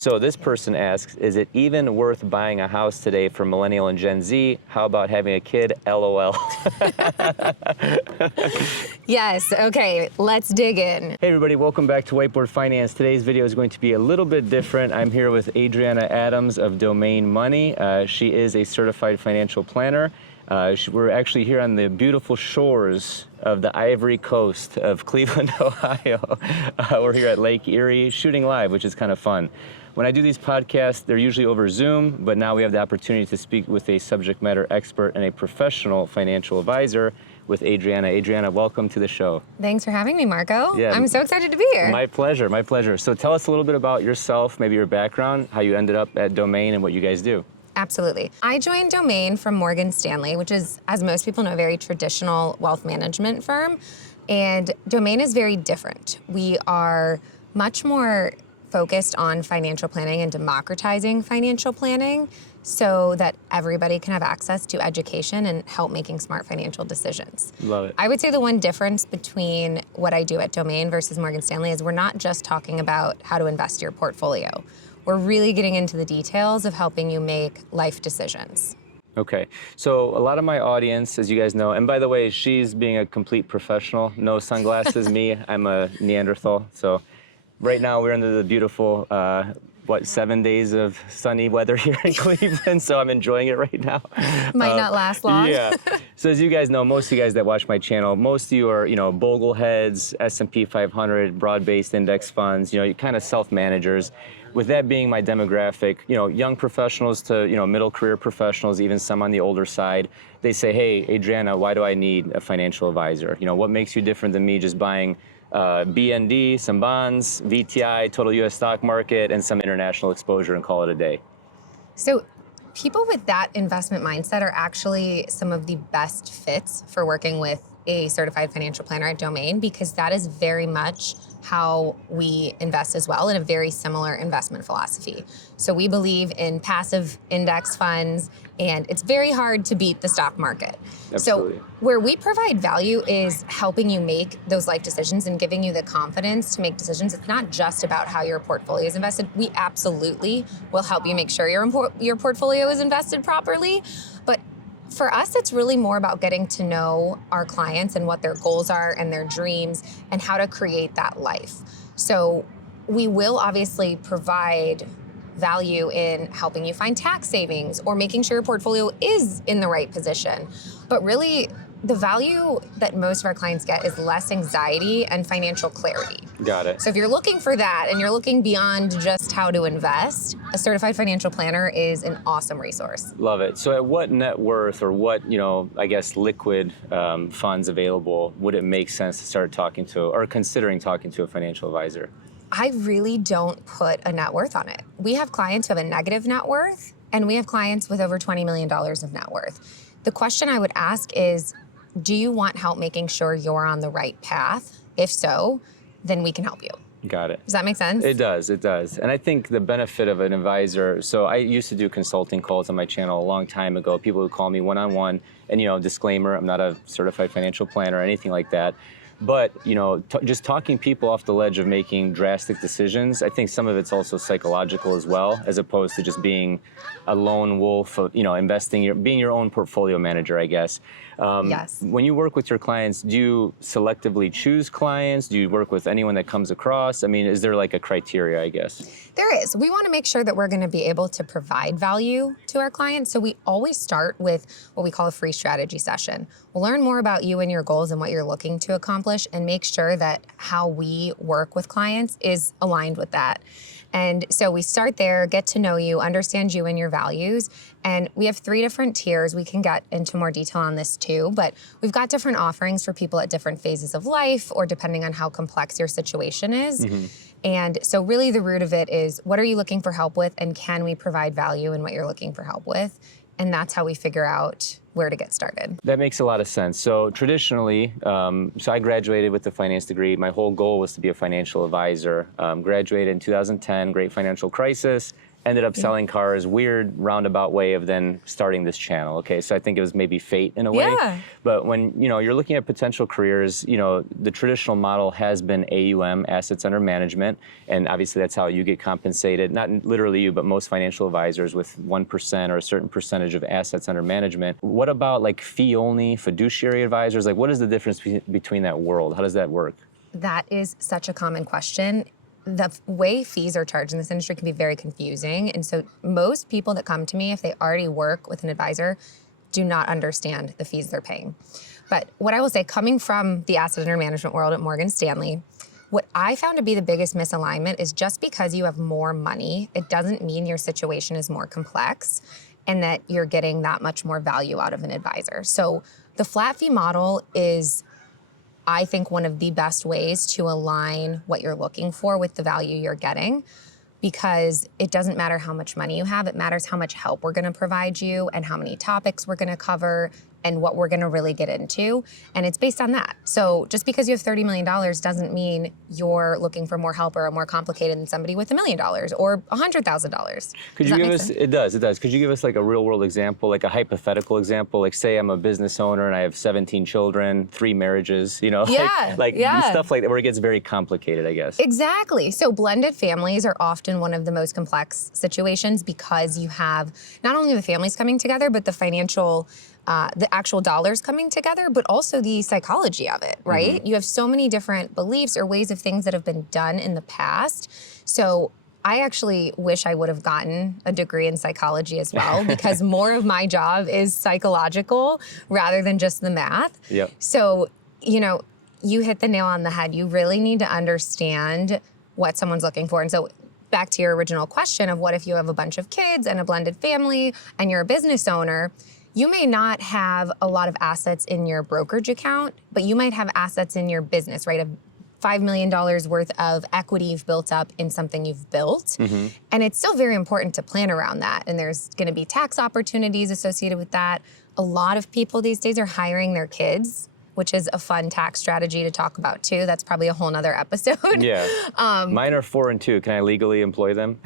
So this person asks, is it even worth buying a house today for Millennial and Gen Z? How about having a kid? LOL. Yes, okay, let's dig in. Hey everybody, welcome back to Whiteboard Finance. Today's video is going to be a little bit different. I'm here with Adrianna Adams of Domain Money. She is a certified financial planner. We're actually here on the beautiful shores of the Ivory Coast of Cleveland, Ohio. We're here at Lake Erie shooting live, which is kind of fun. When I do these podcasts, they're usually over Zoom, but now we have the opportunity to speak with a subject matter expert and a professional financial advisor with Adrianna. Adrianna, welcome to the show. Thanks for having me, Marko. Yeah. I'm so excited to be here. My pleasure, my pleasure. So tell us a little bit about yourself, maybe your background, how you ended up at Domain and what you guys do. Absolutely. I joined Domain from Morgan Stanley, which is, as most people know, a very traditional wealth management firm. And Domain is very different. We are much more focused on financial planning and democratizing financial planning so that everybody can have access to education and help making smart financial decisions. Love it. I would say the one difference between what I do at Domain versus Morgan Stanley is we're not just talking about how to invest your portfolio. We're really getting into the details of helping you make life decisions. Okay, so a lot of my audience, as you guys know, and by the way, she's being a complete professional, no sunglasses, me, I'm a Neanderthal. So right now we're under the beautiful, 7 days of sunny weather here in Cleveland, so I'm enjoying it right now. Might not last long. Yeah. So as you guys know, most of you guys that watch my channel, most of you are, Bogleheads, S&P 500, broad-based index funds, you're kind of self-managers. With that being my demographic, young professionals to, middle career professionals, even some on the older side, they say, hey, Adrianna, why do I need a financial advisor? What makes you different than me just buying BND, some bonds, VTI, total US stock market, and some international exposure and call it a day? So people with that investment mindset are actually some of the best fits for working with a certified financial planner at Domain, because that is very much how we invest as well, in a very similar investment philosophy. So we believe in passive index funds, and it's very hard to beat the stock market. Absolutely. So where we provide value is helping you make those life decisions and giving you the confidence to make decisions. It's not just about how your portfolio is invested. We absolutely will help you make sure your portfolio is invested properly, but for us, it's really more about getting to know our clients and what their goals are and their dreams and how to create that life. So we will obviously provide value in helping you find tax savings or making sure your portfolio is in the right position. But really, the value that most of our clients get is less anxiety and financial clarity. Got it. So if you're looking for that and you're looking beyond just how to invest, a certified financial planner is an awesome resource. Love it. So at what net worth or what, liquid funds available would it make sense to start talking to or considering talking to a financial advisor? I really don't put a net worth on it. We have clients who have a negative net worth, and we have clients with over $20 million of net worth. The question I would ask is, do you want help making sure you're on the right path? If so, then we can help you. Got it. Does that make sense? It does, it does. And I think the benefit of an advisor, so I used to do consulting calls on my channel a long time ago. People would call me one-on-one, and disclaimer, I'm not a certified financial planner or anything like that. But, just talking people off the ledge of making drastic decisions, I think some of it's also psychological as well, as opposed to just being a lone wolf, investing, being your own portfolio manager, I guess. Yes. When you work with your clients, do you selectively choose clients? Do you work with anyone that comes across? I mean, is there like a criteria, I guess? There is. We want to make sure that we're going to be able to provide value to our clients. So we always start with what we call a free strategy session. We'll learn more about you and your goals and what you're looking to accomplish and make sure that how we work with clients is aligned with that. And so we start there, get to know you, understand you and your values. And we have 3 different tiers. We can get into more detail on this too, but we've got different offerings for people at different phases of life or depending on how complex your situation is. Mm-hmm. And so really the root of it is, what are you looking for help with, and can we provide value in what you're looking for help with? And that's how we figure out where to get started. That makes a lot of sense. So traditionally, so I graduated with a finance degree. My whole goal was to be a financial advisor. Graduated in 2010, great financial crisis. ended up selling cars, weird roundabout way of then starting this channel. Okay, so I think it was maybe fate in a way. Yeah. But when you're looking at potential careers, the traditional model has been AUM, assets under management, and obviously that's how you get compensated. Not literally you, but most financial advisors with 1% or a certain percentage of assets under management. What about like fee only, fiduciary advisors? Like, what is the difference between that world? How does that work? That is such a common question. The way fees are charged in this industry can be very confusing. And so most people that come to me, if they already work with an advisor, do not understand the fees they're paying. But what I will say, coming from the asset under management world at Morgan Stanley, what I found to be the biggest misalignment is just because you have more money, it doesn't mean your situation is more complex and that you're getting that much more value out of an advisor. So the flat fee model is, I think, one of the best ways to align what you're looking for with the value you're getting, because it doesn't matter how much money you have, it matters how much help we're gonna provide you and how many topics we're gonna cover and what we're gonna really get into, and it's based on that. So just because you have $30 million doesn't mean you're looking for more help or are more complicated than somebody with $1 million or $100,000. Could you give us, it does. Could you give us like a real world example, like a hypothetical example? Like say I'm a business owner and I have 17 children, 3 marriages, like stuff like that where it gets very complicated, I guess. Exactly. So blended families are often one of the most complex situations because you have not only the families coming together, but the financial the actual dollars coming together, but also the psychology of it, right? Mm-hmm. You have so many different beliefs or ways of things that have been done in the past. So I actually wish I would have gotten a degree in psychology as well, because more of my job is psychological rather than just the math. Yep. So, you hit the nail on the head. You really need to understand what someone's looking for. And so back to your original question of what if you have a bunch of kids and a blended family and you're a business owner, you may not have a lot of assets in your brokerage account, but you might have assets in your business, right? $5 million worth of equity you've built up in something you've built. Mm-hmm. And it's still very important to plan around that. And there's gonna be tax opportunities associated with that. A lot of people these days are hiring their kids, which is a fun tax strategy to talk about too. That's probably a whole nother episode. Yeah, mine are 4 and 2. Can I legally employ them?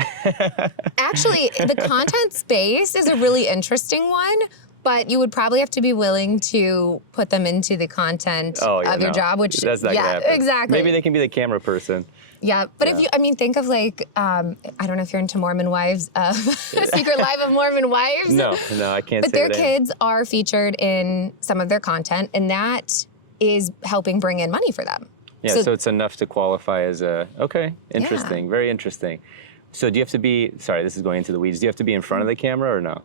Actually, the content space is a really interesting one. But you would probably have to be willing to put them into the content of your job, which that's not gonna happen. Exactly. Maybe they can be the camera person. Yeah, but if you, think of like, I don't know if you're into Mormon Wives, Secret Life of Mormon Wives. No, I can't. But their kids are featured in some of their content, and that is helping bring in money for them. Yeah, so it's enough to qualify as interesting, very interesting. So do you have to be? Sorry, this is going into the weeds. Do you have to be in front of the camera or no?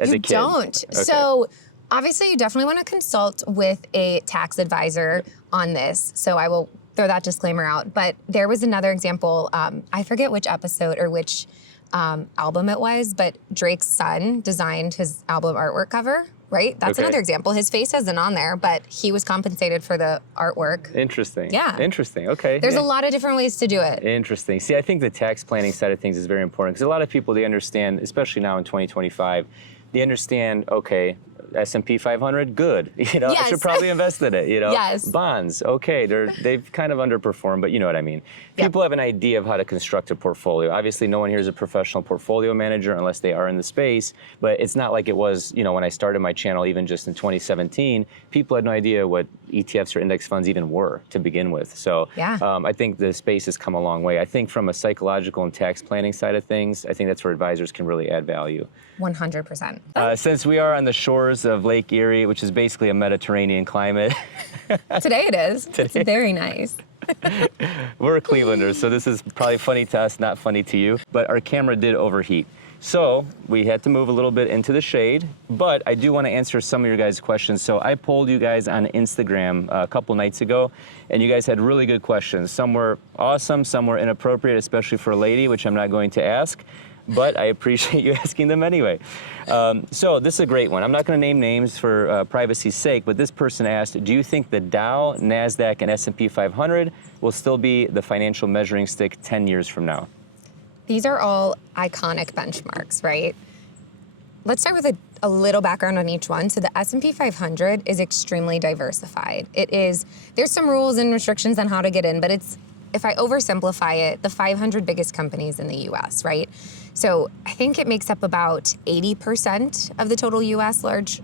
As a kid? You don't. Okay. So obviously you definitely want to consult with a tax advisor on this. So I will throw that disclaimer out. But there was another example, I forget which episode or which album it was, but Drake's son designed his album artwork cover, right? That's another example. His face isn't on there, but he was compensated for the artwork. Interesting. Yeah. Interesting, okay. There's a lot of different ways to do it. Interesting. See, I think the tax planning side of things is very important because a lot of people, they understand, especially now in 2025, they understand, okay, S&P 500, good. Yes. I should probably invest in it. Yes. Bonds, okay, they've kind of underperformed, but you know what I mean. People have an idea of how to construct a portfolio. Obviously, no one here is a professional portfolio manager unless they are in the space, but it's not like it was, when I started my channel, even just in 2017, people had no idea what ETFs or index funds even were to begin with. So I think the space has come a long way. I think from a psychological and tax planning side of things, I think that's where advisors can really add value. 100%. Since we are on the shores of Lake Erie, which is basically a Mediterranean climate. Today it is. It's very nice. We're Clevelanders, so this is probably funny to us, not funny to you. But our camera did overheat. So we had to move a little bit into the shade, but I do want to answer some of your guys' questions. So I polled you guys on Instagram a couple nights ago, and you guys had really good questions. Some were awesome, some were inappropriate, especially for a lady, which I'm not going to ask. But I appreciate you asking them anyway. So this is a great one. I'm not going to name names for privacy's sake, but this person asked, do you think the Dow, NASDAQ, and S&P 500 will still be the financial measuring stick 10 years from now? These are all iconic benchmarks, right? Let's start with a little background on each one. So the S&P 500 is extremely diversified. There's some rules and restrictions on how to get in, but if I oversimplify it, the 500 biggest companies in the US, right? So I think it makes up about 80% of the total U.S. large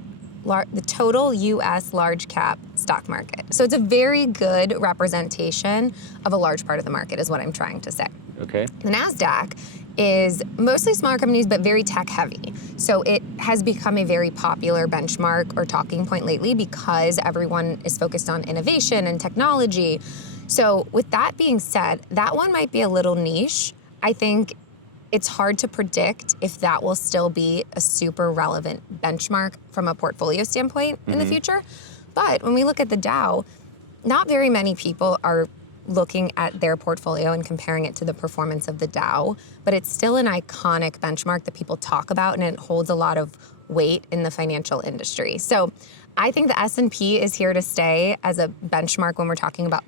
cap stock market. So it's a very good representation of a large part of the market is what I'm trying to say. Okay. The NASDAQ is mostly smaller companies, but very tech heavy. So it has become a very popular benchmark or talking point lately because everyone is focused on innovation and technology. So with that being said, that one might be a little niche. I think it's hard to predict if that will still be a super relevant benchmark from a portfolio standpoint in the future. But when we look at the Dow, not very many people are looking at their portfolio and comparing it to the performance of the Dow, but it's still an iconic benchmark that people talk about, and it holds a lot of weight in the financial industry. So I think the S&P is here to stay as a benchmark when we're talking about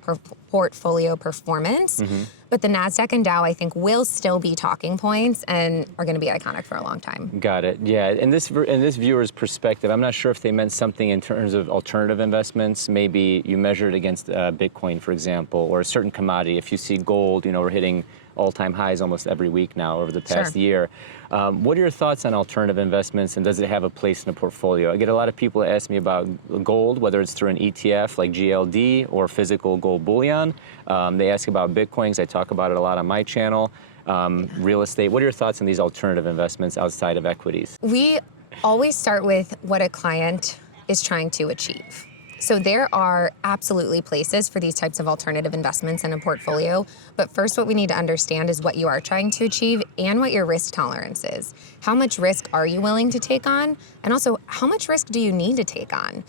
portfolio performance. But the NASDAQ and Dow, I think, will still be talking points and are going to be iconic for a long time. Got it. Yeah. In this viewer's perspective, I'm not sure if they meant something in terms of alternative investments. Maybe you measure it against Bitcoin, for example, or a certain commodity. If you see gold, we're hitting all-time highs almost every week now over the past year. What are your thoughts on alternative investments, and does it have a place in a portfolio? I get a lot of people that ask me about gold, whether it's through an ETF like GLD or physical gold bullion. They ask about Bitcoins. I talk about it a lot on my channel. Real estate. What are your thoughts on these alternative investments outside of equities? We always start with what a client is trying to achieve. So there are absolutely places for these types of alternative investments in a portfolio. But first, what we need to understand is what you are trying to achieve and what your risk tolerance is. How much risk are you willing to take on? And also, how much risk do you need to take on?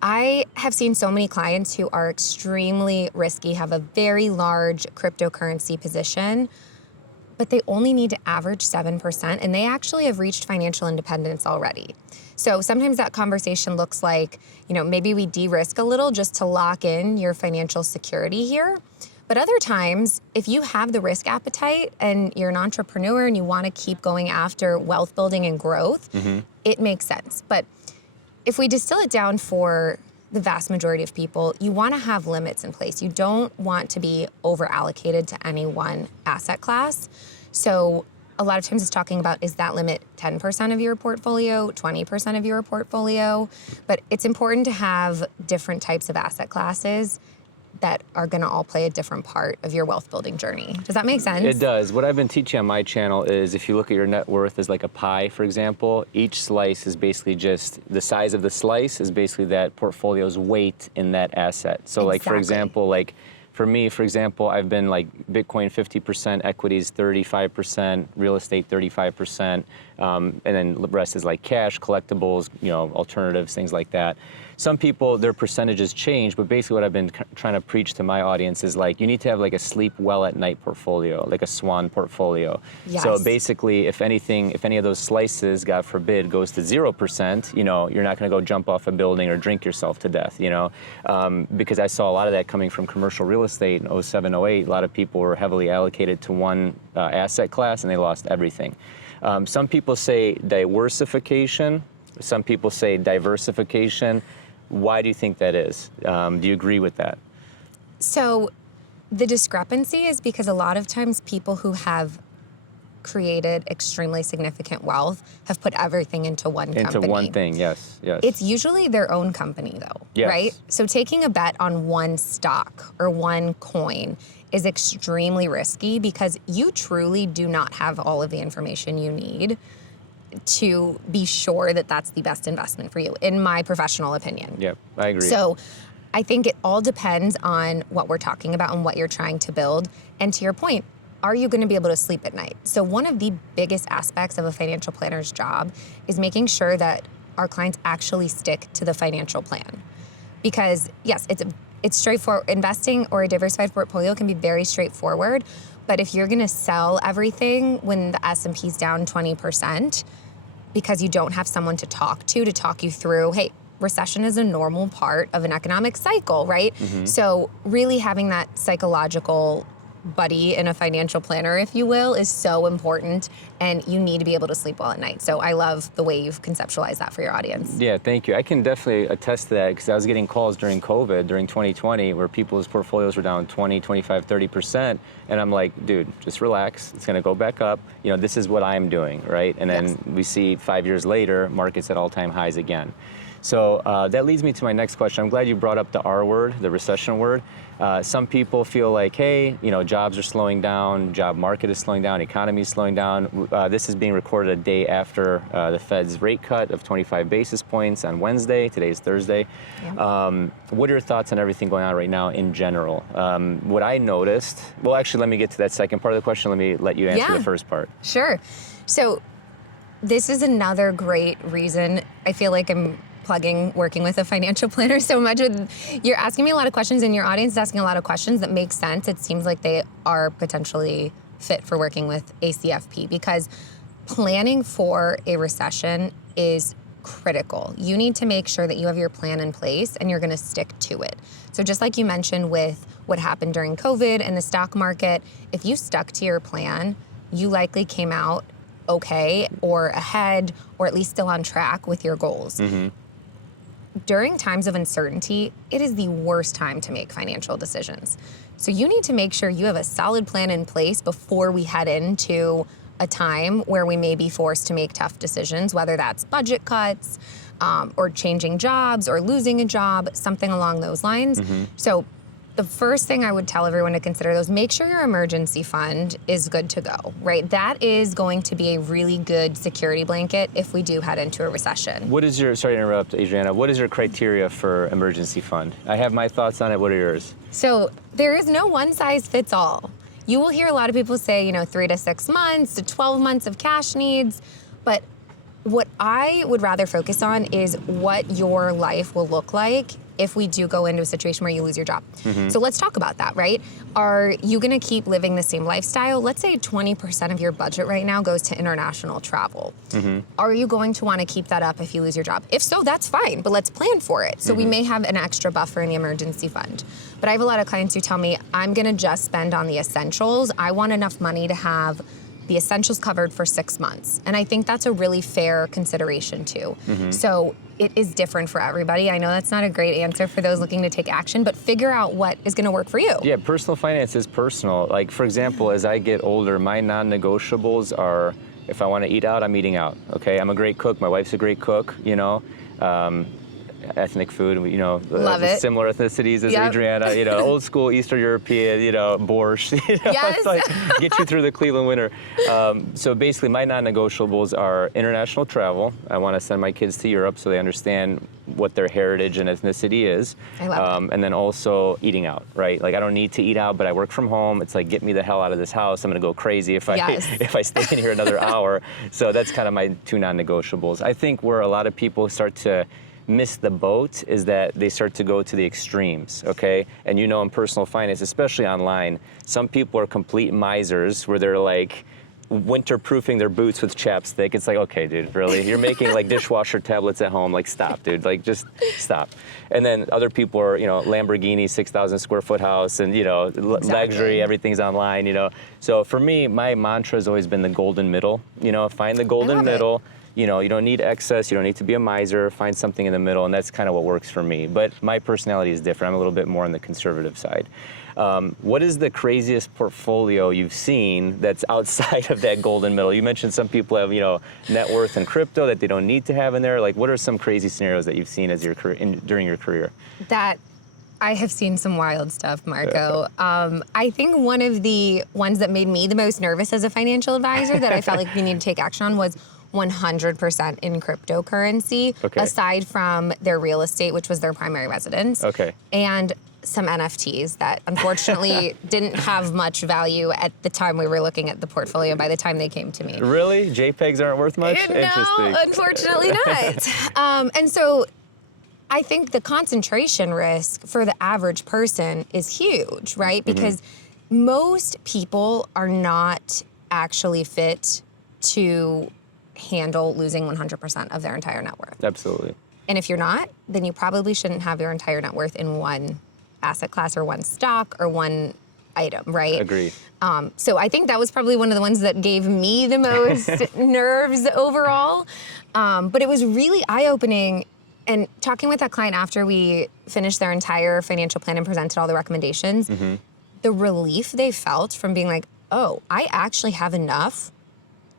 I have seen so many clients who are extremely risky, have a very large cryptocurrency position, but they only need to average 7%, and they actually have reached financial independence already. So sometimes that conversation looks like, maybe we de-risk a little just to lock in your financial security here. But other times, if you have the risk appetite and you're an entrepreneur and you want to keep going after wealth building and growth, it makes sense. But if we distill it down for the vast majority of people, you want to have limits in place. You don't want to be over allocated to any one asset class. So a lot of times it's talking about, is that limit 10% of your portfolio, 20% of your portfolio? But it's important to have different types of asset classes that are going to all play a different part of your wealth building journey. Does that make sense? It does. What I've been teaching on my channel is if you look at your net worth as like a pie, for example, each slice is basically just the size of the slice is basically that portfolio's weight in that asset. So like, for example, for me, for example, I've been like Bitcoin 50%, equities 35%, real estate 35%, and then the rest is like cash, collectibles, alternatives, things like that. Some people, their percentages change, but basically what I've been trying to preach to my audience is like, you need to have like a sleep well at night portfolio, like a swan portfolio. Yes. So basically, if any of those slices, God forbid, goes to 0%, you're not going to go jump off a building or drink yourself to death, because I saw a lot of that coming from commercial real estate in 07, 08. A lot of people were heavily allocated to one asset class and they lost everything. Some people say diversification. Some people say diversification. Why do you think that is? Do you agree with that? So the discrepancy is because a lot of times people who have created extremely significant wealth have put everything into one company. Into one thing, yes. It's usually their own company though, right? So taking a bet on one stock or one coin is extremely risky because you truly do not have all of the information you need to be sure that that's the best investment for you, in my professional opinion. Yep, I agree. So I think it all depends on what we're talking about and what you're trying to build. And to your point, are you going to be able to sleep at night? So one of the biggest aspects of a financial planner's job is making sure that our clients actually stick to the financial plan. Because yes, it's straightforward. Investing or a diversified portfolio can be very straightforward. But if you're going to sell everything when the S&P's down 20%, because you don't have someone to talk you through, hey, recession is a normal part of an economic cycle, right? So really having that psychological buddy and a financial planner, if you will, is so important, and you need to be able to sleep well at night. So I love the way you've conceptualized that for your audience. Yeah, thank you. I can definitely attest to that because I was getting calls during COVID, during 2020, where people's portfolios were down 20, 25, 30%. And I'm like, dude, just relax. It's going to go back up. You know, this is what I'm doing, right? And then we see 5 years later, markets at all-time highs again. So that leads me to my next question. I'm glad you brought up the R word, the recession word. Some people feel like, hey, you know, jobs are slowing down, job market is slowing down, economy is slowing down. This is being recorded a day after the Fed's rate cut of 25 basis points on Wednesday. Today is Thursday. Yeah. What are your thoughts on everything going on right now in general? What I noticed, well, actually, let me get to that second part of the question. Let me let you answer the first part. Sure. So this is another great reason I feel like I'm plugging working with a financial planner so much. You're asking me a lot of questions, and your audience is asking a lot of questions that make sense. It seems like they are potentially fit for working with a CFP, because planning for a recession is critical. You need to make sure that you have your plan in place and you're going to stick to it. So just like you mentioned with what happened during COVID and the stock market, if you stuck to your plan, you likely came out okay or ahead, or at least still on track with your goals. Mm-hmm. During times of uncertainty, it is the worst time to make financial decisions. So you need to make sure you have a solid plan in place before we head into a time where we may be forced to make tough decisions, whether that's budget cuts, or changing jobs or losing a job, something along those lines. Mm-hmm. So the first thing I would tell everyone to consider is make sure your emergency fund is good to go, right? That is going to be a really good security blanket if we do head into a recession. What is your, sorry to interrupt, Adrianna, what is your criteria for emergency fund? I have my thoughts on it. What are yours? So there is no one size fits all. You will hear a lot of people say, 3 to 6 months to 12 months of cash needs, but what I would rather focus on is what your life will look like if we do go into a situation where you lose your job. Mm-hmm. So let's talk about that, right? Are you gonna keep living the same lifestyle? Let's say 20% of your budget right now goes to international travel. Mm-hmm. Are you going to wanna keep that up if you lose your job? If so, that's fine, but let's plan for it. So we may have an extra buffer in the emergency fund. But I have a lot of clients who tell me, I'm gonna just spend on the essentials. I want enough money to have the essentials covered for 6 months. And I think that's a really fair consideration too. Mm-hmm. So it is different for everybody. I know that's not a great answer for those looking to take action, but figure out what is gonna work for you. Yeah, personal finance is personal. Like, for example, as I get older, my non-negotiables are, if I wanna eat out, I'm eating out, okay? I'm a great cook, my wife's a great cook, ethnic food, Love it. Similar ethnicities as Adrianna, old school Eastern European, borscht, Yes. It's like get you through the Cleveland winter. So basically my non-negotiables are international travel. I want to send my kids to Europe so they understand what their heritage and ethnicity is. I love it. And then also eating out, right? Like I don't need to eat out, but I work from home. It's like, get me the hell out of this house. I'm gonna go crazy if I stay in here another hour. So that's kind of my two non-negotiables. I think where a lot of people start to miss the boat is that they start to go to the extremes, okay? And in personal finance, especially online, some people are complete misers where they're like winter-proofing their boots with chapstick. It's like, okay, dude, really? You're making like dishwasher tablets at home. Like, stop, dude. Like, just stop. And then other people are, Lamborghini, 6,000 square foot house and, luxury, everything's online, So for me, my mantra has always been the golden middle. Find the golden middle. You don't need excess, you don't need to be a miser, find something in the middle, and that's kind of what works for me. But my personality is different. I'm a little bit more on the conservative side. What is the craziest portfolio you've seen that's outside of that golden middle? You mentioned some people have, net worth and crypto that they don't need to have in there. Like, what are some crazy scenarios that you've seen as during your career? That I have seen some wild stuff, Marko. I think one of the ones that made me the most nervous as a financial advisor that I felt like we need to take action on was 100% in cryptocurrency, aside from their real estate, which was their primary residence, and some NFTs that unfortunately didn't have much value at the time we were looking at the portfolio by the time they came to me. Really? JPEGs aren't worth much? No, Interesting. unfortunately not. And so I think the concentration risk for the average person is huge, right? Because most people are not actually fit to handle losing 100% of their entire net worth. Absolutely. And if you're not, then you probably shouldn't have your entire net worth in one asset class or one stock or one item, right? Agreed. So I think that was probably one of the ones that gave me the most nerves overall. But it was really eye-opening. And talking with that client after we finished their entire financial plan and presented all the recommendations, the relief they felt from being like, oh, I actually have enough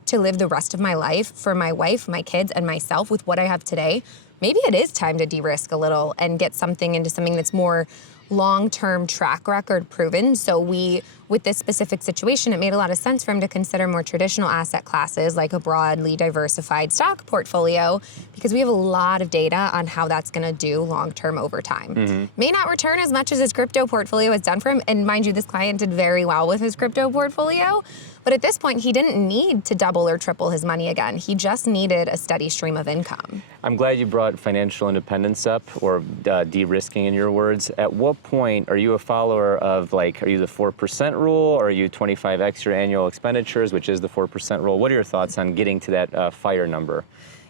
to live the rest of my life for my wife, my kids, and myself with what I have today. Maybe it is time to de-risk a little and get something into something that's more long-term track record proven. So with this specific situation, it made a lot of sense for him to consider more traditional asset classes like a broadly diversified stock portfolio, because we have a lot of data on how that's going to do long-term over time. May not return as much as his crypto portfolio has done for him. And mind you, this client did very well with his crypto portfolio. But at this point, he didn't need to double or triple his money again. He just needed a steady stream of income. I'm glad you brought financial independence up, or de-risking in your words. At what point are you a follower of, like, are you the 4% rule, or are you 25x your annual expenditures, which is the 4% rule? What are your thoughts on getting to that FIRE number?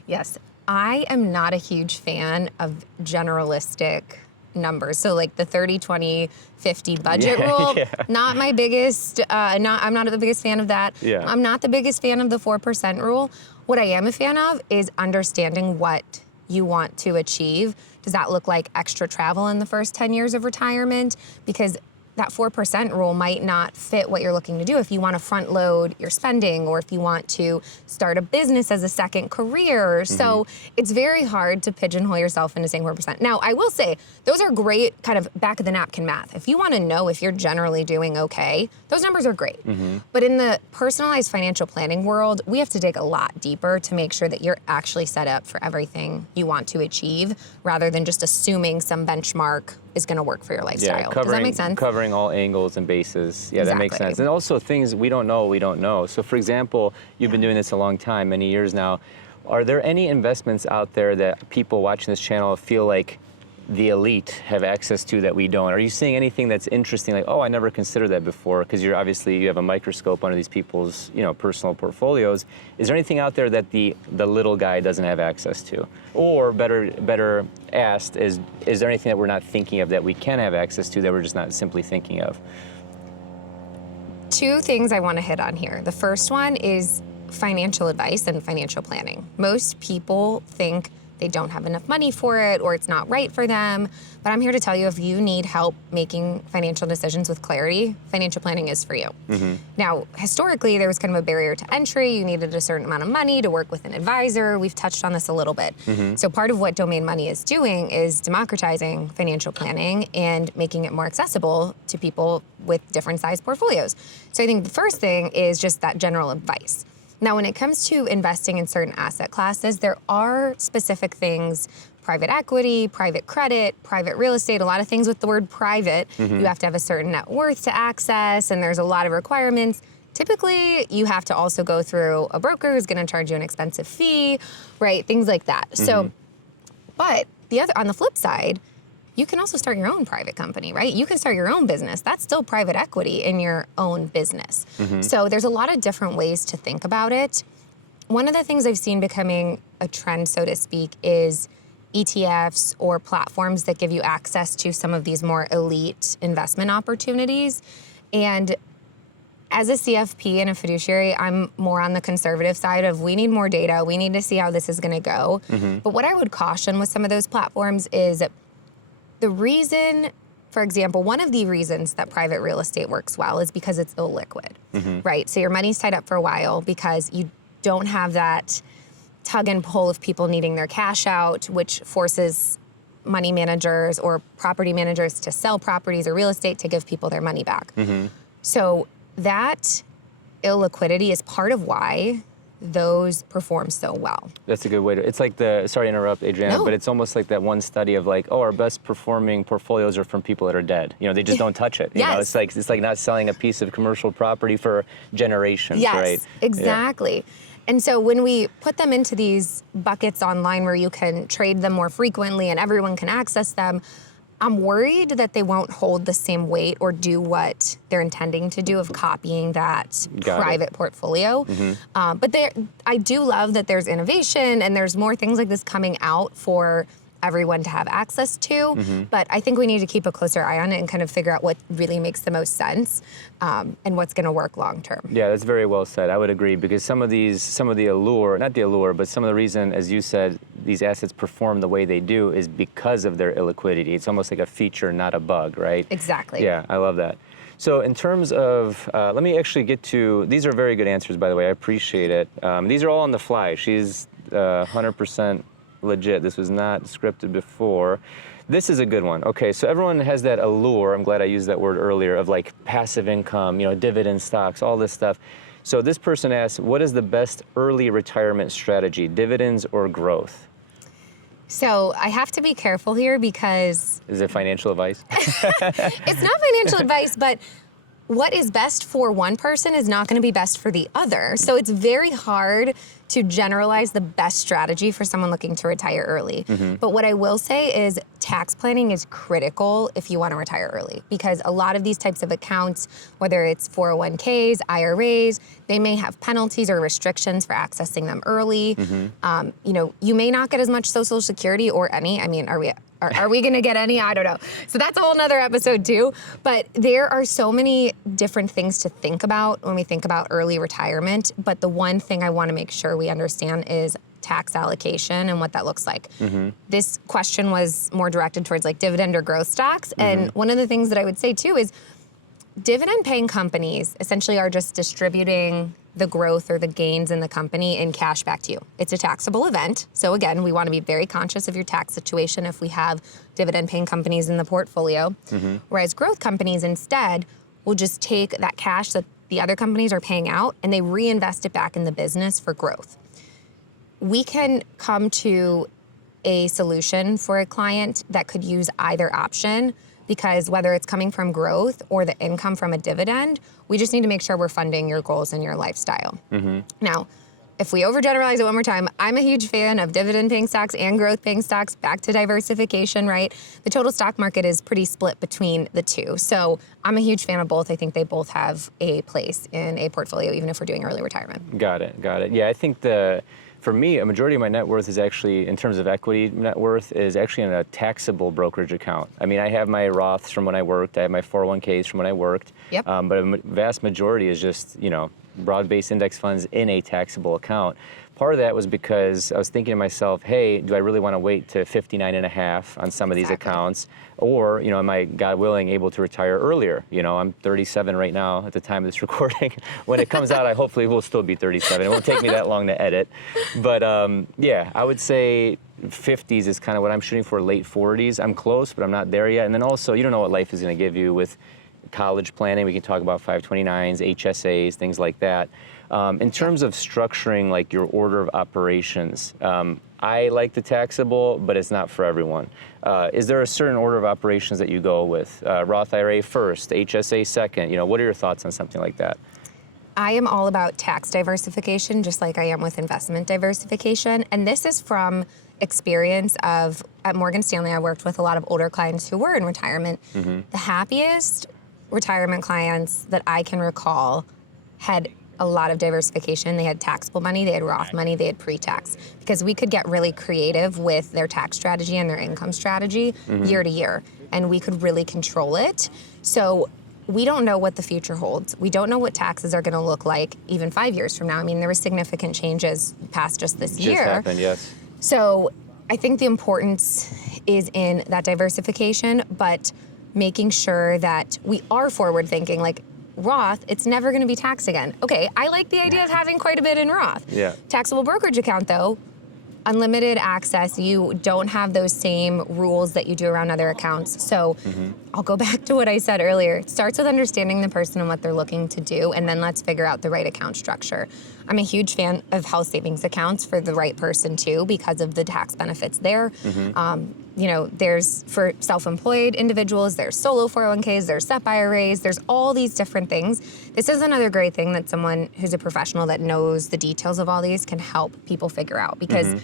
Yes, I am not a huge fan of generalistic numbers. So like the 30, 20, 50 budget rule, not my biggest, I'm not the biggest fan of that. I'm not the biggest fan of the 4% rule. What I am a fan of is understanding what you want to achieve. Does that look like extra travel in the first 10 years of retirement? Because that 4% rule might not fit what you're looking to do. If you want to front load your spending, or if you want to start a business as a second career. So it's very hard to pigeonhole yourself into saying 4%. Now, I will say, those are great kind of back of the napkin math. If you want to know if you're generally doing okay, those numbers are great. But in the personalized financial planning world, we have to dig a lot deeper to make sure that you're actually set up for everything you want to achieve, rather than just assuming some benchmark is going to work for your lifestyle. Does that make sense? Covering all angles and bases. Yeah, Exactly. That makes sense. And also things we don't know. So for example, you've been doing this a long time, many years now. Are there any investments out there that people watching this channel feel like the elite have access to that we don't? Are you seeing anything that's interesting, like, oh, I never considered that before? Because you have a microscope under these people's, personal portfolios. Is there anything out there that the little guy doesn't have access to? Or better asked, is there anything that we're not thinking of that we can have access to that we're just not simply thinking of? Two things I want to hit on here. The first one is financial advice and financial planning. Most people think they don't have enough money for it, or it's not right for them. But I'm here to tell you, if you need help making financial decisions with clarity, financial planning is for you. Now, historically, there was kind of a barrier to entry. You needed a certain amount of money to work with an advisor. We've touched on this a little bit. So part of what Domain Money is doing is democratizing financial planning and making it more accessible to people with different size portfolios. So I think the first thing is just that general advice. Now, when it comes to investing in certain asset classes, there are specific things: private equity, private credit, private real estate, a lot of things with the word private. You have to have a certain net worth to access, and there's a lot of requirements. Typically, you have to also go through a broker who's going to charge you an expensive fee, right? Things like that. So, but on the flip side, you can also start your own private company, right? You can start your own business. That's still private equity in your own business. So there's a lot of different ways to think about it. One of the things I've seen becoming a trend, so to speak, is ETFs or platforms that give you access to some of these more elite investment opportunities. And as a CFP and a fiduciary, I'm more on the conservative side of, we need more data. We need to see how this is going to go. But what I would caution with some of those platforms is the reason, for example, one of the reasons that private real estate works well is because it's illiquid, right? So your money's tied up for a while because you don't have that tug and pull of people needing their cash out, which forces money managers or property managers to sell properties or real estate to give people their money back. So that illiquidity is part of why those perform so well. That's a good way to, it's like sorry to interrupt, Adrianna, but it's almost like that one study of like, oh, our best performing portfolios are from people that are dead. They just don't touch it. It's like not selling a piece of commercial property for generations, right? Yes, exactly. And so when we put them into these buckets online where you can trade them more frequently and everyone can access them, I'm worried that they won't hold the same weight or do what they're intending to do of copying that private portfolio. But I do love that there's innovation and there's more things like this coming out for everyone to have access to, but I think we need to keep a closer eye on it and kind of figure out what really makes the most sense and what's going to work long term. Yeah, that's very well said. I would agree, because some of the allure, not the allure, but some of the reason, as you said, these assets perform the way they do is because of their illiquidity. It's almost like a feature, not a bug, right? Exactly. Yeah, I love that. So in terms of, let me actually get to, these are very good answers, by the way. I appreciate it. These are all on the fly. She's 100% legit. This was not scripted before. This is a good one. Okay, so everyone has that allure, I'm glad I used that word earlier, of like passive income, dividend stocks, all this stuff. So this person asks, what is the best early retirement strategy, dividends or growth? So I have to be careful here because... Is it financial advice? It's not financial advice, but what is best for one person is not going to be best for the other. So it's very hard to generalize the best strategy for someone looking to retire early. But what I will say is tax planning is critical if you want to retire early, because a lot of these types of accounts, whether it's 401ks, IRAs, they may have penalties or restrictions for accessing them early. You may not get as much Social Security or any. I mean, are we going to get any? I don't know. So that's a whole nother episode too. But there are so many different things to think about when we think about early retirement. But the one thing I want to make sure we understand is tax allocation and what that looks like. This question was more directed towards like dividend or growth stocks. And one of the things that I would say too is dividend paying companies essentially are just distributing the growth or the gains in the company in cash back to you. It's a taxable event. So again, we want to be very conscious of your tax situation if we have dividend paying companies in the portfolio. Whereas growth companies instead will just take that cash that the other companies are paying out and they reinvest it back in the business for growth. We can come to a solution for a client that could use either option, because whether it's coming from growth or the income from a dividend, we just need to make sure we're funding your goals and your lifestyle. Now, if we overgeneralize it one more time, I'm a huge fan of dividend-paying stocks and growth-paying stocks, back to diversification, right? The total stock market is pretty split between the two. So I'm a huge fan of both. I think they both have a place in a portfolio, even if we're doing early retirement. Got it. Yeah, I think for me, a majority of my net worth is actually, in terms of equity net worth, is actually in a taxable brokerage account. I mean, I have my Roths from when I worked. I have my 401ks from when I worked. Yep. But a vast majority is just, broad-based index funds in a taxable account. Part of that was because I was thinking to myself, hey, do I really want to wait to 59 and a half on some of these accounts? Or, am I, God willing, able to retire earlier? I'm 37 right now at the time of this recording. When it comes out, I hopefully will still be 37. It won't take me that long to edit. But yeah, I would say 50s is kind of what I'm shooting for, late 40s. I'm close, but I'm not there yet. And then also, you don't know what life is going to give you with college planning. We can talk about 529s, HSAs, things like that. In terms of structuring like your order of operations, I like the taxable, but it's not for everyone. Is there a certain order of operations that you go with? Roth IRA first, HSA second? What are your thoughts on something like that? I am all about tax diversification, just like I am with investment diversification. And this is from experience of, at Morgan Stanley, I worked with a lot of older clients who were in retirement. The happiest retirement clients that I can recall had a lot of diversification. They had taxable money, they had Roth money, they had pre-tax, because we could get really creative with their tax strategy and their income strategy year to year, and we could really control it. So we don't know what the future holds. We don't know what taxes are going to look like even 5 years from now. I mean, there were significant changes past just this year. Just happened, yes. So I think the importance is in that diversification, but making sure that we are forward thinking, like Roth, it's never going to be taxed again. Okay, I like the idea of having quite a bit in Roth. Yeah. Taxable brokerage account, though, unlimited access. You don't have those same rules that you do around other accounts. So I'll go back to what I said earlier. It starts with understanding the person and what they're looking to do, and then let's figure out the right account structure. I'm a huge fan of health savings accounts for the right person too, because of the tax benefits there. There's for self-employed individuals, there's solo 401ks, there's SEP IRAs, there's all these different things. This is another great thing that someone who's a professional that knows the details of all these can help people figure out, because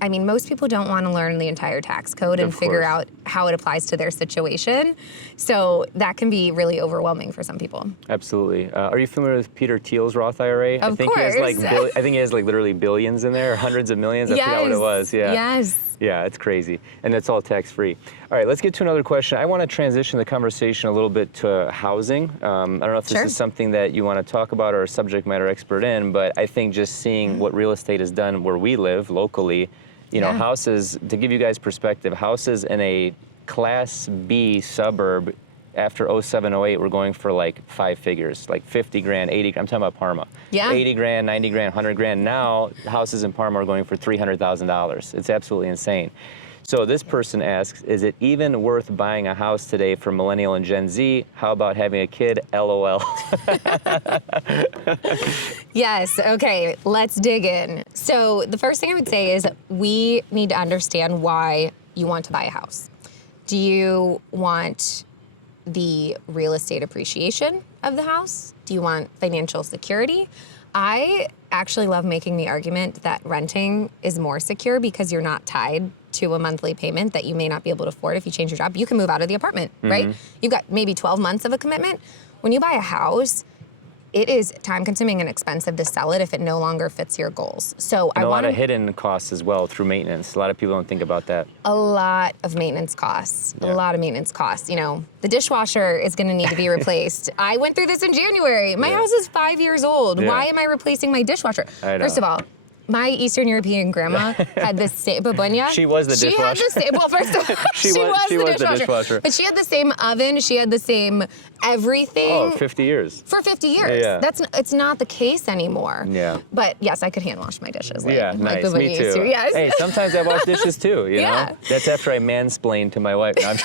I mean, most people don't want to learn the entire tax code and figure out how it applies to their situation. So that can be really overwhelming for some people. Absolutely. Are you familiar with Peter Thiel's Roth IRA? Of I think course. He has I think he has like literally billions in there, or hundreds of millions. I forgot what it was. Yeah. Yes. Yeah, it's crazy. And it's all tax-free. All right, let's get to another question. I want to transition the conversation a little bit to housing. I don't know if this is something that you want to talk about or a subject matter expert in, but I think just seeing what real estate has done where we live locally, you know, houses, to give you guys perspective, houses in a Class B suburb after 07, 08, we're going for like 5 figures, like 50 grand, 80, I'm talking about Parma. Yeah. 80 grand, 90 grand, 100 grand. Now, houses in Parma are going for $300,000. It's absolutely insane. So this person asks, is it even worth buying a house today for Millennial and Gen Z? How about having a kid? LOL. Yes, okay, let's dig in. So the first thing I would say is we need to understand why you want to buy a house. Do you want the real estate appreciation of the house? Do you want financial security? I actually love making the argument that renting is more secure because you're not tied to a monthly payment that you may not be able to afford if you change your job. You can move out of the apartment, right? You've got maybe 12 months of a commitment. When you buy a house, it is time-consuming and expensive to sell it if it no longer fits your goals. So and a lot of hidden costs as well through maintenance. A lot of people don't think about that. A lot of maintenance costs. Yeah. A lot of maintenance costs. You know, the dishwasher is going to need to be replaced. I went through this in January. My house is 5 years old. Yeah. Why am I replacing my dishwasher? I know. First of all, my Eastern European grandma had the same, Babunya. She was the dishwasher. She had the same, well, first of all, she was the dishwasher. But she had the same oven, she had the same everything. Oh, 50 years. For 50 years. Yeah. It's not the case anymore. Yeah. But yes, I could hand wash my dishes. Yeah, like nice. Babunya Me used too. to. Yes. Hey, sometimes I wash dishes too, you Yeah. know? That's after I mansplain to my wife. No, I'm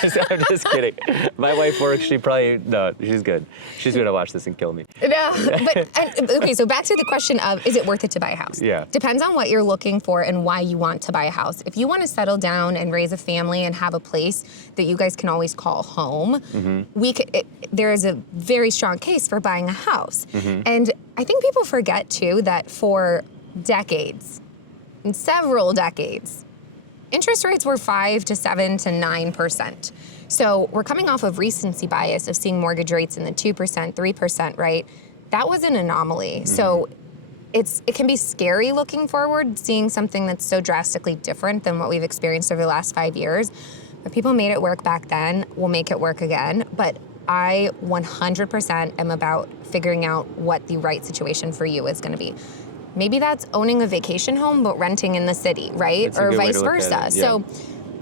just kidding. My wife works, no, she's good. She's gonna watch this and kill me. No, okay, so back to the question of, is it worth it to buy a house? Yeah. Depends on what you're looking for and why you want to buy a house. If you want to settle down and raise a family and have a place that you guys can always call home, there is a very strong case for buying a house. And I think people forget too that for decades, several decades, interest rates were 5 to 7 to 9%. So we're coming off of recency bias of seeing mortgage rates in the 2%, 3%, right? That was an anomaly. So it can be scary looking forward, seeing something that's so drastically different than what we've experienced over the last 5 years. But people made it work back then, we'll make it work again. But I 100% am about figuring out what the right situation for you is gonna be. Maybe that's owning a vacation home, but renting in the city, right? Or vice versa. So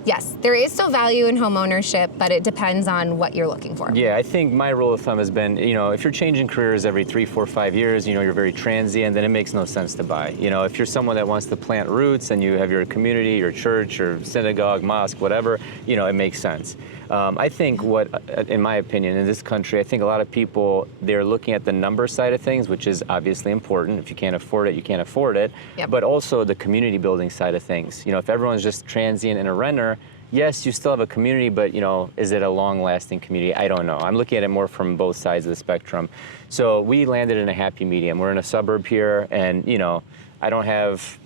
yes, there is still value in home ownership, but it depends on what you're looking for. Yeah, I think my rule of thumb has been, you know, if you're changing careers every 3, 4, 5 years, you know, you're very transient, then it makes no sense to buy. You know, if you're someone that wants to plant roots and you have your community, your church, or synagogue, mosque, whatever, you know, it makes sense. I think in my opinion, in this country, I think a lot of people, they're looking at the number side of things, which is obviously important. If you can't afford it, you can't afford it. Yep. But also the community building side of things. You know, if everyone's just transient and a renter, yes, you still have a community, but you know, is it a long-lasting community? I don't know. I'm looking at it more from both sides of the spectrum. So we landed in a happy medium. We're in a suburb here, and you know, I don't have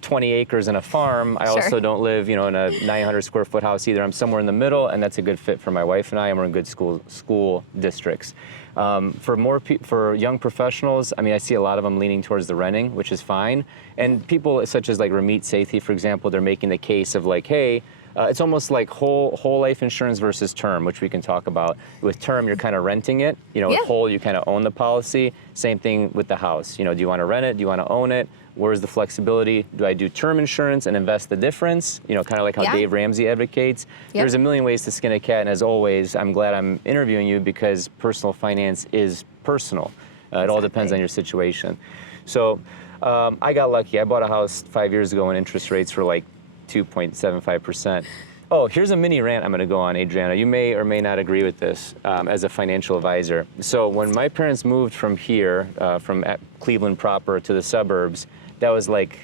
20 acres and a farm. I also don't live, you know, in a 900 square foot house either. I'm somewhere in the middle, and that's a good fit for my wife and I, and we're in good school districts. For young professionals, I mean, I see a lot of them leaning towards the renting, which is fine. And people such as like Ramit Sethi, for example, they're making the case of like, hey, it's almost like whole life insurance versus term, which we can talk about. With term, you're kind of renting it. You know, with whole, you kind of own the policy. Same thing with the house. You know, do you want to rent it? Do you want to own it? Where's the flexibility? Do I do term insurance and invest the difference? You know, kind of like how Dave Ramsey advocates. There's a million ways to skin a cat, and as always, I'm glad I'm interviewing you because personal finance is personal. It all depends on your situation. So I got lucky. I bought a house 5 years ago, and interest rates were like 2.75%. Oh, here's a mini rant I'm going to go on, Adrianna. You may or may not agree with this as a financial advisor. So when my parents moved from here, from Cleveland proper to the suburbs, that was like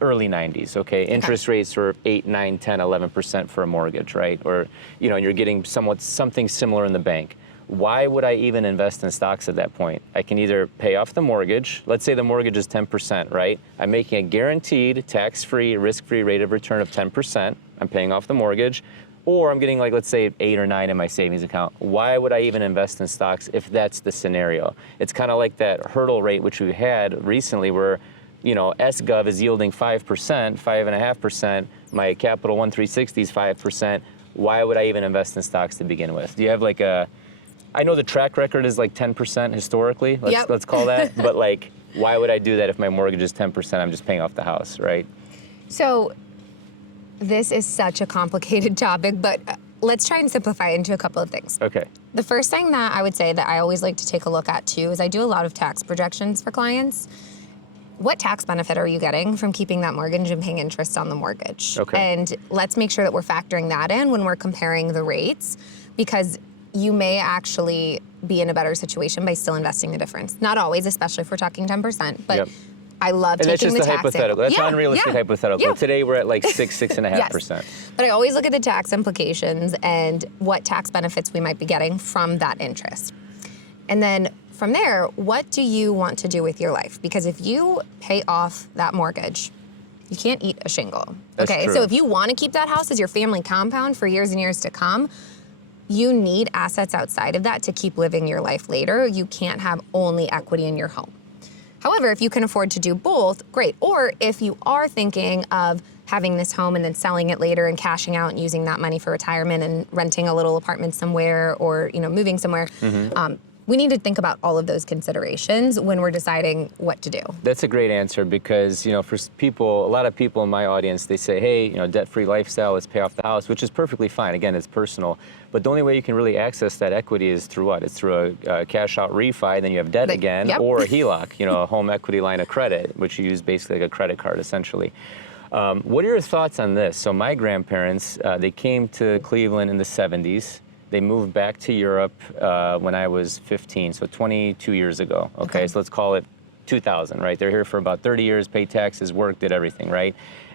early 90s, okay? Interest rates were 8, 9, 10, 11% for a mortgage, right? Or, you know, you're getting something similar in the bank. Why would I even invest in stocks at that point? I can either pay off the mortgage. Let's say the mortgage is 10%, right? I'm making a guaranteed, tax-free, risk-free rate of return of 10%. I'm paying off the mortgage. or I'm getting like, let's say 8 or 9 in my savings account. Why would I even invest in stocks if that's the scenario? It's kind of like that hurdle rate, which we had recently where, you know, SGov is yielding 5%, 5.5%. My Capital One 360 is 5%. Why would I even invest in stocks to begin with? Do you have like a, I know the track record is like 10% historically, let's call that, but like, why would I do that if my mortgage is 10%? I'm just paying off the house, right? So this is such a complicated topic, but let's try and simplify it into a couple of things. Okay. The first thing that I would say that I always like to take a look at too is I do a lot of tax projections for clients. What tax benefit are you getting from keeping that mortgage and paying interest on the mortgage? Okay. And let's make sure that we're factoring that in when we're comparing the rates, because you may actually be in a better situation by still investing the difference. Not always, especially if we're talking 10%, but Yep. I love And that's taking just the a tax hypothetical. That's Yeah, unrealistic yeah, hypothetical. yeah. Today we're at like 6.5%. Yes. But I always look at the tax implications and what tax benefits we might be getting from that interest. And then from there, what do you want to do with your life? Because if you pay off that mortgage, you can't eat a shingle. That's Okay, true. so if you want to keep that house as your family compound for years and years to come, you need assets outside of that to keep living your life later. You can't have only equity in your home. However, if you can afford to do both, great. Or if you are thinking of having this home and then selling it later and cashing out and using that money for retirement and renting a little apartment somewhere or, you know, moving somewhere, we need to think about all of those considerations when we're deciding what to do. That's a great answer because, you know, for people, a lot of people in my audience, they say, hey, you know, debt-free lifestyle, let's pay off the house, which is perfectly fine. Again, it's personal. But the only way you can really access that equity is through what? It's through a cash-out refi, then you have debt again, Yep. or a HELOC, you know, a home equity line of credit, which you use basically like a credit card, essentially. What are your thoughts on this? So my grandparents, they came to Cleveland in the 70s. They moved back to Europe when I was 15, so 22 years ago. Okay, so let's call it 2000, right? They're here for about 30 years, paid taxes, worked, did everything, right?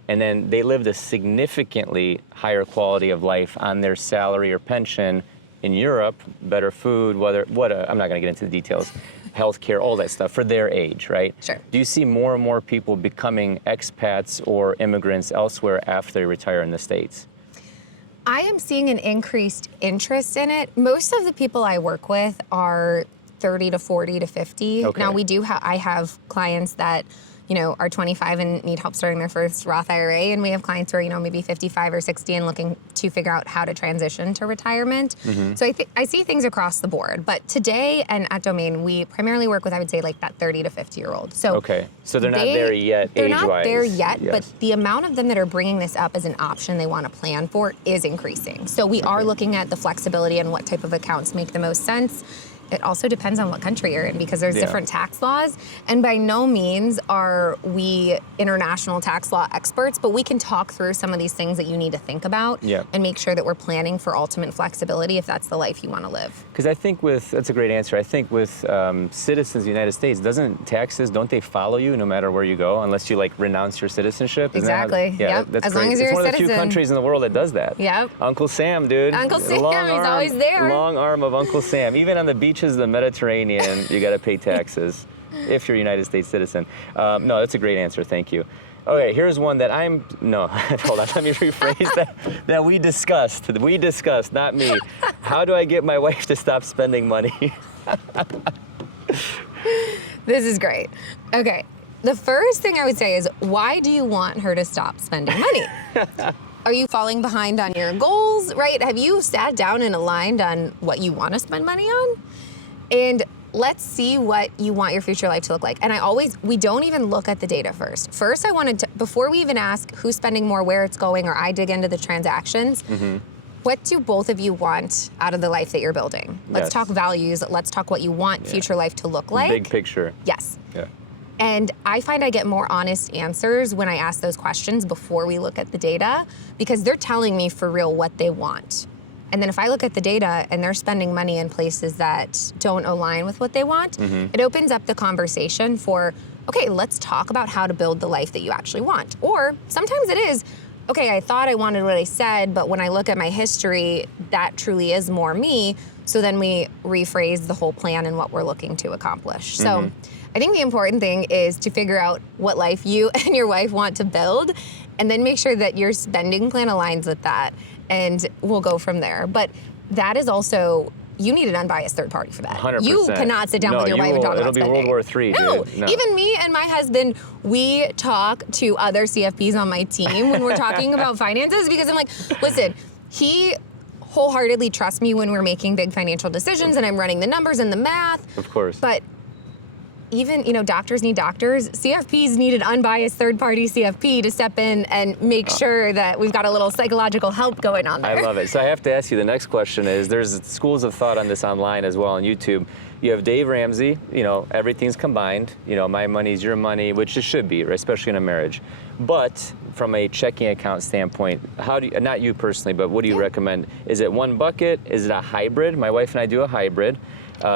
And then they lived a significantly higher quality of life on their salary or pension in Europe, better food, I'm not gonna get into the details, healthcare, all that stuff for their age, right? Sure. Do you see more and more people becoming expats or immigrants elsewhere after they retire in the States? I am seeing an increased interest in it. Most of the people I work with are 30 to 40 to 50. Okay. Now I have clients that, you know, are 25 and need help starting their first Roth IRA, and we have clients who are, you know, maybe 55 or 60 and looking to figure out how to transition to retirement. So I see things across the board. But today and at Domain, we primarily work with, I would say, like that 30 to 50-year-old. So okay, so they're not there yet, They're age-wise. not there yet, Yes. but the amount of them that are bringing this up as an option they want to plan for is increasing. So we are looking at the flexibility and what type of accounts make the most sense. It also depends on what country you're in because there's different tax laws. And by no means are we international tax law experts, but we can talk through some of these things that you need to think about and make sure that we're planning for ultimate flexibility if that's the life you want to live. Because I think that's a great answer. I think with citizens of the United States, don't they follow you no matter where you go unless you like renounce your citizenship? Exactly. That's As great. long as you're it's a one of the few citizen. countries in the world that does that. Yep. Uncle Sam, dude. Uncle Sam, Long he's arm, always there. Long arm of Uncle Sam. Even on the beaches of the Mediterranean, you got to pay taxes if you're a United States citizen. No, that's a great answer. Thank you. Okay, here's one that hold on, let me rephrase that we discussed. We discussed, not me. How do I get my wife to stop spending money? This is great. Okay, the first thing I would say is, why do you want her to stop spending money? Are you falling behind on your goals, right? Have you sat down and aligned on what you want to spend money on? And let's see what you want your future life to look like. And we don't even look at the data first. First, before we even ask who's spending more, where it's going, or I dig into the transactions, what do both of you want out of the life that you're building? Let's talk values. Let's talk what you want future life to look like. Big picture. Yes. Yeah. And I find I get more honest answers when I ask those questions before we look at the data, because they're telling me for real what they want. And then if I look at the data and they're spending money in places that don't align with what they want, it opens up the conversation for, okay, let's talk about how to build the life that you actually want. Or sometimes it is, okay, I thought I wanted what I said, but when I look at my history, that truly is more me. So then we rephrase the whole plan and what we're looking to accomplish. So I think the important thing is to figure out what life you and your wife want to build, and then make sure that your spending plan aligns with that. and we'll go from there. But that is also, you need an unbiased third party for that. 100%. You cannot sit down with your wife and talk about spending. It'll be World War III, dude. No, even me and my husband, we talk to other CFPs on my team when we're talking about finances, because I'm like, listen, he wholeheartedly trusts me when we're making big financial decisions and I'm running the numbers and the math. Of course. But even, doctors need doctors. CFPs need an unbiased third-party CFP to step in and make sure that we've got a little psychological help going on there. I love it. So I have to ask you, the next question is, there's schools of thought on this online as well on YouTube. You have Dave Ramsey, everything's combined. My money's your money, which it should be, right? Especially in a marriage. But from a checking account standpoint, how do you, not you personally, but what do you recommend? Is it one bucket? Is it a hybrid? My wife and I do a hybrid.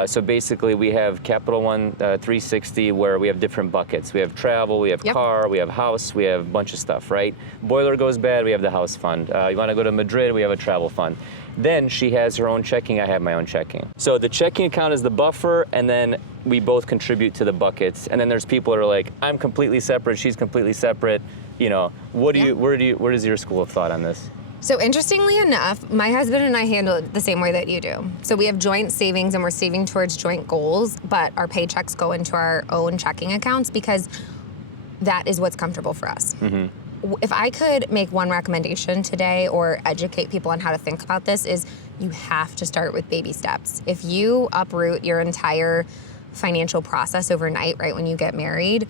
So basically we have Capital One 360 where we have different buckets. We have travel, we have car, we have house, we have a bunch of stuff, right? Boiler goes bad, we have the house fund. You want to go to Madrid, we have a travel fund. Then she has her own checking, I have my own checking. So the checking account is the buffer, and then we both contribute to the buckets. And then there's people that are like, I'm completely separate, she's completely separate. Where is your school of thought on this? So interestingly enough, my husband and I handle it the same way that you do. So we have joint savings and we're saving towards joint goals, but our paychecks go into our own checking accounts because that is what's comfortable for us. Mm-hmm. If I could make one recommendation today or educate people on how to think about this, is you have to start with baby steps. If you uproot your entire financial process overnight, right when you get married,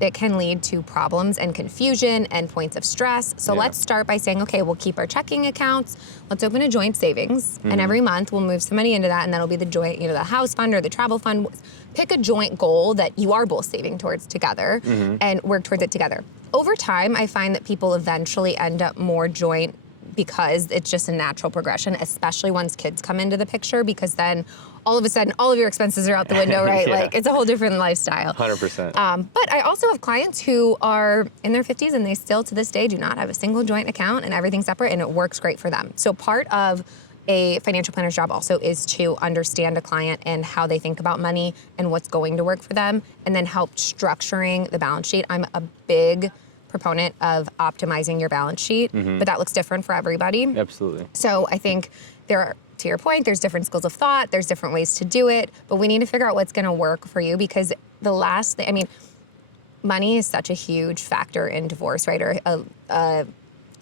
it can lead to problems and confusion and points of stress. So let's start by saying, okay, we'll keep our checking accounts. Let's open a joint savings. And every month we'll move some money into that, and that'll be the joint, the house fund or the travel fund. Pick a joint goal that you are both saving towards together and work towards it together. Over time, I find that people eventually end up more joint because it's just a natural progression, especially once kids come into the picture, because then all of a sudden, all of your expenses are out the window, right? Like, it's a whole different lifestyle. 100%. But I also have clients who are in their 50s and they still, to this day, do not have a single joint account and everything's separate, and it works great for them. So part of a financial planner's job also is to understand a client and how they think about money and what's going to work for them, and then help structuring the balance sheet. I'm a big proponent of optimizing your balance sheet, but that looks different for everybody. Absolutely. So I think to your point, there's different schools of thought, there's different ways to do it, but we need to figure out what's gonna work for you, because the last thing, money is such a huge factor in divorce, right? Or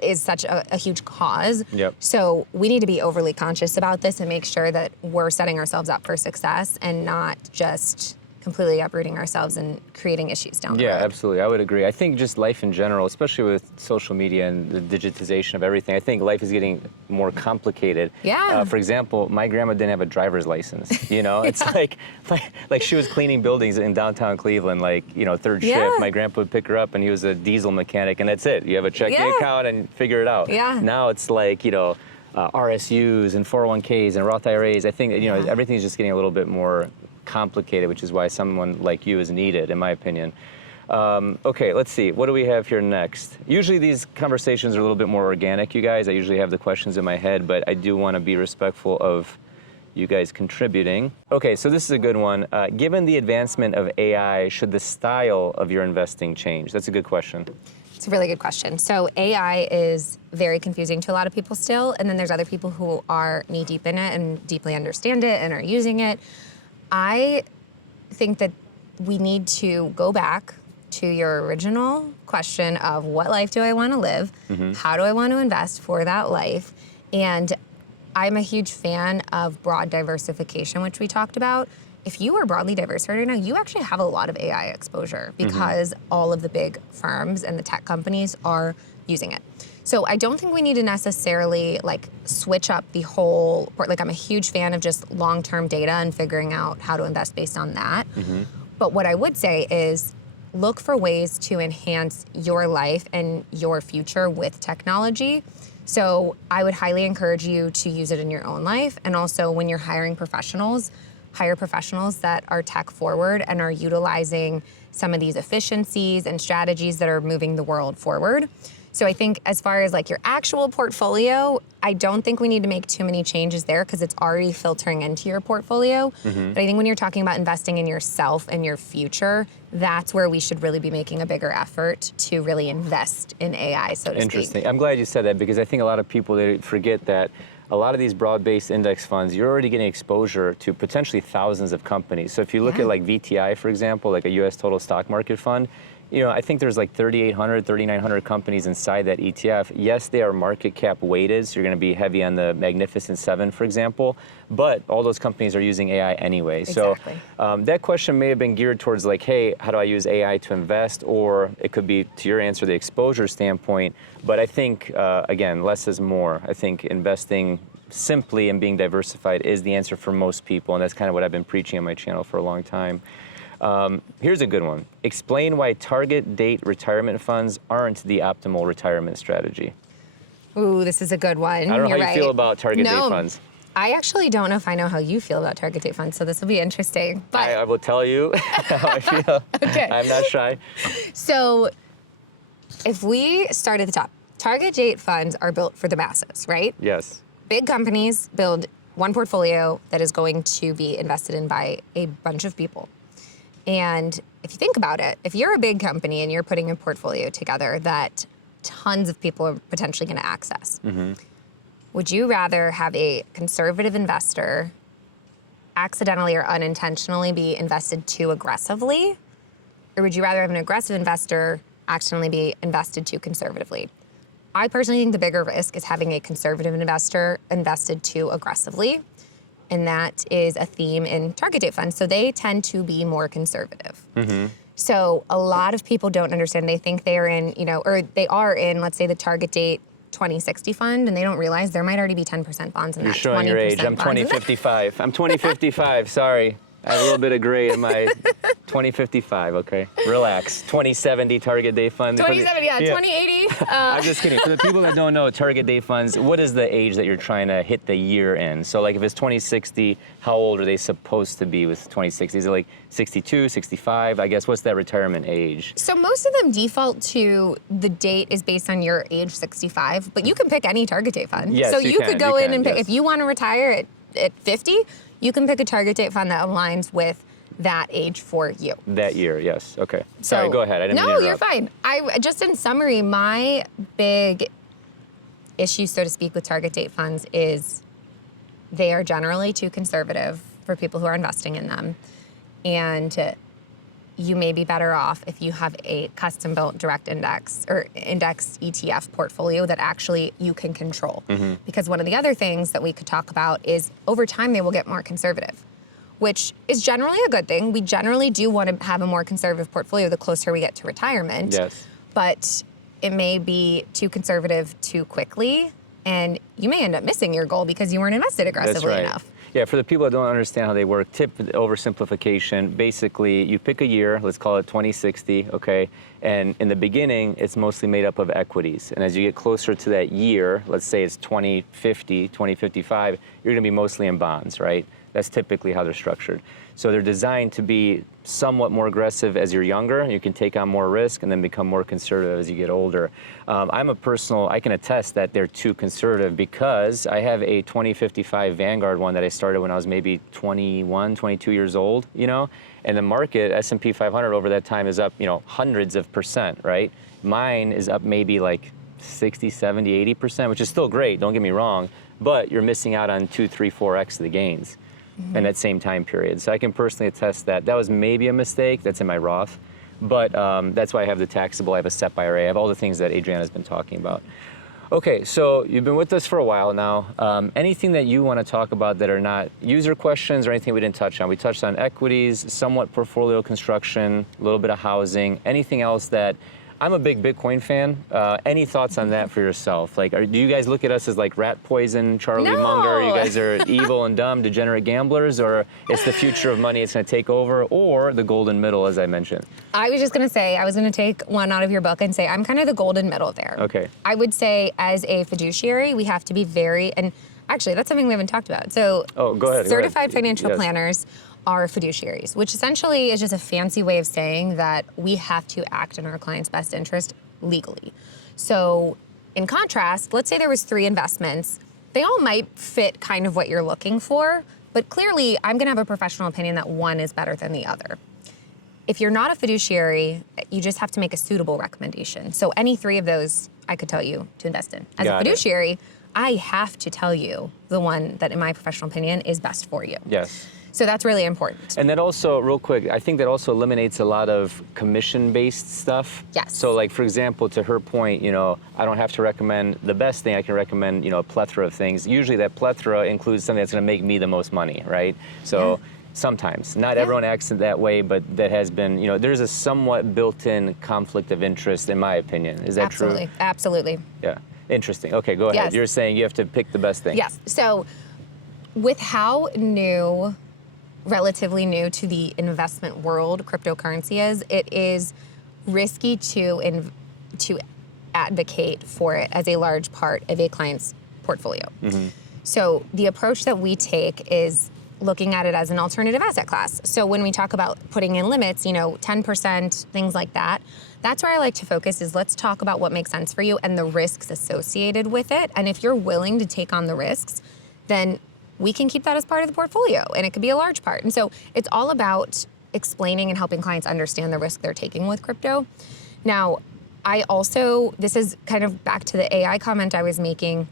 is such a huge cause. Yep. So we need to be overly conscious about this and make sure that we're setting ourselves up for success and not just completely uprooting ourselves and creating issues down the road. Yeah, absolutely. I would agree. I think just life in general, especially with social media and the digitization of everything, I think life is getting more complicated. Yeah. For example, my grandma didn't have a driver's license. It's like she was cleaning buildings in downtown Cleveland, third shift. My grandpa would pick her up and he was a diesel mechanic, and that's it. You have a checking account and figure it out. Yeah. Now it's like, RSUs and 401ks and Roth IRAs. I think, everything's just getting a little bit more complicated, which is why someone like you is needed, in my opinion. Okay, let's see. What do we have here next? Usually these conversations are a little bit more organic, you guys. I usually have the questions in my head, but I do want to be respectful of you guys contributing. Okay, so this is a good one. Given the advancement of AI, should the style of your investing change? That's a good question. It's a really good question. So AI is very confusing to a lot of people still, and then there's other people who are knee-deep in it and deeply understand it and are using it. I think that we need to go back to your original question of what life do I want to live? How do I want to invest for that life? And I'm a huge fan of broad diversification, which we talked about. If you are broadly diverse right now, you actually have a lot of AI exposure because all of the big firms and the tech companies are using it. So I don't think we need to necessarily switch up the whole, I'm a huge fan of just long-term data and figuring out how to invest based on that. But what I would say is look for ways to enhance your life and your future with technology. So I would highly encourage you to use it in your own life. And also when you're hiring professionals, hire professionals that are tech forward and are utilizing some of these efficiencies and strategies that are moving the world forward. So I think as far as like your actual portfolio, I don't think we need to make too many changes there because it's already filtering into your portfolio. But I think when you're talking about investing in yourself and your future, that's where we should really be making a bigger effort to really invest in AI, so to speak. Interesting. I'm glad you said that because I think a lot of people, they forget that a lot of these broad-based index funds, you're already getting exposure to potentially thousands of companies. So if you look at like VTI, for example, like a US total stock market fund, you know, I think there's like 3,800, 3,900 companies inside that ETF. Yes, they are market cap weighted, so you're going to be heavy on the Magnificent Seven, for example, but all those companies are using AI anyway. Exactly. So that question may have been geared towards like, hey, how do I use AI to invest? Or it could be, to your answer, the exposure standpoint. But I think, again, less is more. I think investing simply and being diversified is the answer for most people, and that's kind of what I've been preaching on my channel for a long time. Here's a good one. Explain why target date retirement funds aren't the optimal retirement strategy. Ooh, this is a good one. I don't know how you feel about target date funds. I actually don't know if I know how you feel about target date funds, so this will be interesting. But I will tell you how I feel. Okay. I'm not shy. So if we start at the top, target date funds are built for the masses, right? Yes. Big companies build one portfolio that is going to be invested in by a bunch of people. And if you think about it, if you're a big company and you're putting a portfolio together that tons of people are potentially going to access, would you rather have a conservative investor accidentally or unintentionally be invested too aggressively? Or would you rather have an aggressive investor accidentally be invested too conservatively? I personally think the bigger risk is having a conservative investor invested too aggressively. And that is a theme in target date funds. So they tend to be more conservative. So a lot of people don't understand. They think they're in, you know, or they are in, let's say, the target date 2060 fund, and they don't realize there might already be 10% bonds in that. You're showing your age. I'm 2055. I'm 2055. Sorry. I have a little bit of gray in my 2055, okay? Relax. 2070 target date fund. 2070, yeah, 2080. I'm just kidding. For the people that don't know target date funds, what is the age that you're trying to hit the year in? So like if it's 2060, how old are they supposed to be with 2060? Is it like 62, 65? I guess, what's that retirement age? So most of them default to the date is based on your age 65, but you can pick any target date fund. Yes, so you could can, go you in can, and pick, yes. if you want to retire at 50, you can pick a target date fund that aligns with that age for you. That year, yes. Okay. Sorry, So- go ahead. I didn't mean to No, interrupt. you're fine. Just in summary, my big issue, so to speak, with target date funds is they are generally too conservative for people who are investing in them. And you may be better off if you have a custom-built direct index or indexed ETF portfolio that actually you can control. Because one of the other things that we could talk about is over time they will get more conservative, which is generally a good thing. We generally do want to have a more conservative portfolio the closer we get to retirement. Yes. But it may be too conservative too quickly, and you may end up missing your goal because you weren't invested aggressively That's right. enough. Yeah, for the people that don't understand how they work, tip oversimplification. Basically, you pick a year, let's call it 2060, okay? And in the beginning, it's mostly made up of equities. And as you get closer to that year, let's say it's 2050, 2055, you're gonna be mostly in bonds, right? That's typically how they're structured. So they're designed to be somewhat more aggressive as you're younger. You can take on more risk and then become more conservative as you get older. I can attest that they're too conservative because I have a 2055 Vanguard one that I started when I was maybe 21, 22 years old, you know? And the market, S&P 500 over that time is up, you know, hundreds of percent, right? Mine is up maybe like 60, 70, 80%, which is still great, don't get me wrong, but you're missing out on 2, 3, 4x the gains in that same time period. So I can personally attest that that was maybe a mistake. That's in my Roth, but that's why I have the taxable, I have a SEP IRA, I have all the things that Adrianna's been talking about. Okay, so you've been with us for a while now. Anything that you want to talk about that are not user questions or anything we didn't touch on? We touched on equities, somewhat portfolio construction, a little bit of housing. Anything else that, I'm a big Bitcoin fan. Any thoughts on that for yourself? Like, do you guys look at us as like rat poison, Charlie No. Munger? You guys are evil and dumb, degenerate gamblers, or it's the future of money, it's going to take over, or the golden middle, as I mentioned? I was just going to say, I was going to take one out of your book and say, I'm kind of the golden middle there. Okay. I would say as a fiduciary, we have to be very, and actually that's something we haven't talked about. So Oh, go ahead. certified financial Yes. planners are fiduciaries, which essentially is just a fancy way of saying that we have to act in our client's best interest legally. So in contrast, let's say there was 3 investments. They all might fit kind of what you're looking for, but clearly I'm gonna have a professional opinion that one is better than the other. If you're not a fiduciary, you just have to make a suitable recommendation. So any 3 of those I could tell you to invest in. As a fiduciary, I have to tell you the one that in my professional opinion is best for you. Yes. So that's really important. And that also, real quick, I think that also eliminates a lot of commission-based stuff. Yes. So like, for example, to her point, you know, I don't have to recommend the best thing. I can recommend, you know, a plethora of things. Usually that plethora includes something that's gonna make me the most money, right? So sometimes, not everyone acts that way, but that has been, you know, there's a somewhat built-in conflict of interest in my opinion. Is that true? Absolutely. Yeah, interesting. Okay, go ahead. Yes. You're saying you have to pick the best thing. Yes, so with how relatively new to the investment world cryptocurrency is, it is risky to advocate for it as a large part of a client's portfolio. So the approach that we take is looking at it as an alternative asset class. So when we talk about putting in limits, you know, 10%, things like that, that's where I like to focus is let's talk about what makes sense for you and the risks associated with it. And if you're willing to take on the risks, then we can keep that as part of the portfolio, and it could be a large part. And so it's all about explaining and helping clients understand the risk they're taking with crypto. Now, this is kind of back to the AI comment I was making.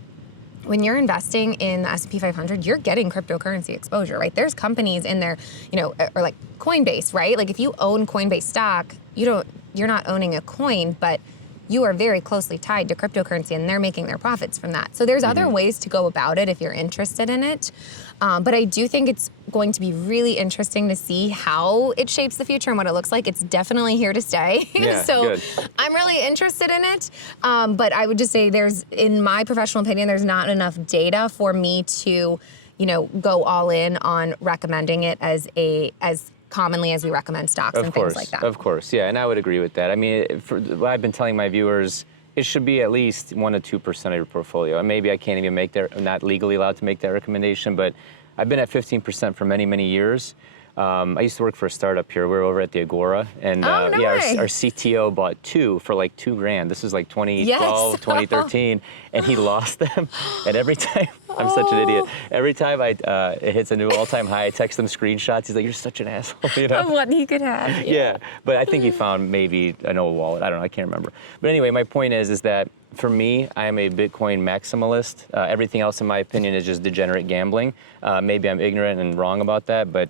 When you're investing in the S&P 500, you're getting cryptocurrency exposure, right? There's companies in there, you know, or like Coinbase, right? Like if you own Coinbase stock, you're not owning a coin, but you are very closely tied to cryptocurrency and they're making their profits from that. So there's other ways to go about it if you're interested in it. But I do think it's going to be really interesting to see how it shapes the future and what it looks like. It's definitely here to stay. Yeah, so good. I'm really interested in it. But I would just say in my professional opinion, there's not enough data for me to, you know, go all in on recommending it as commonly as we recommend stocks and things like that. Of course, yeah, and I would agree with that. I mean, what I've been telling my viewers, it should be at least 1% to 2% of your portfolio. And maybe I can't even I'm not legally allowed to make that recommendation, but I've been at 15% for many, many years. I used to work for a startup here. We were over at the Agora, and our CTO bought 2 for like $2,000. This was like 2012, 2013, and he lost them. And every time, I'm such an idiot. Every time it hits a new all-time high, I text him screenshots. He's like, "You're such an asshole," you know. Of what he could have. Yeah, but I think he found maybe an old wallet. I don't know. I can't remember. But anyway, my point is that for me, I am a Bitcoin maximalist. Everything else, in my opinion, is just degenerate gambling. Maybe I'm ignorant and wrong about that, but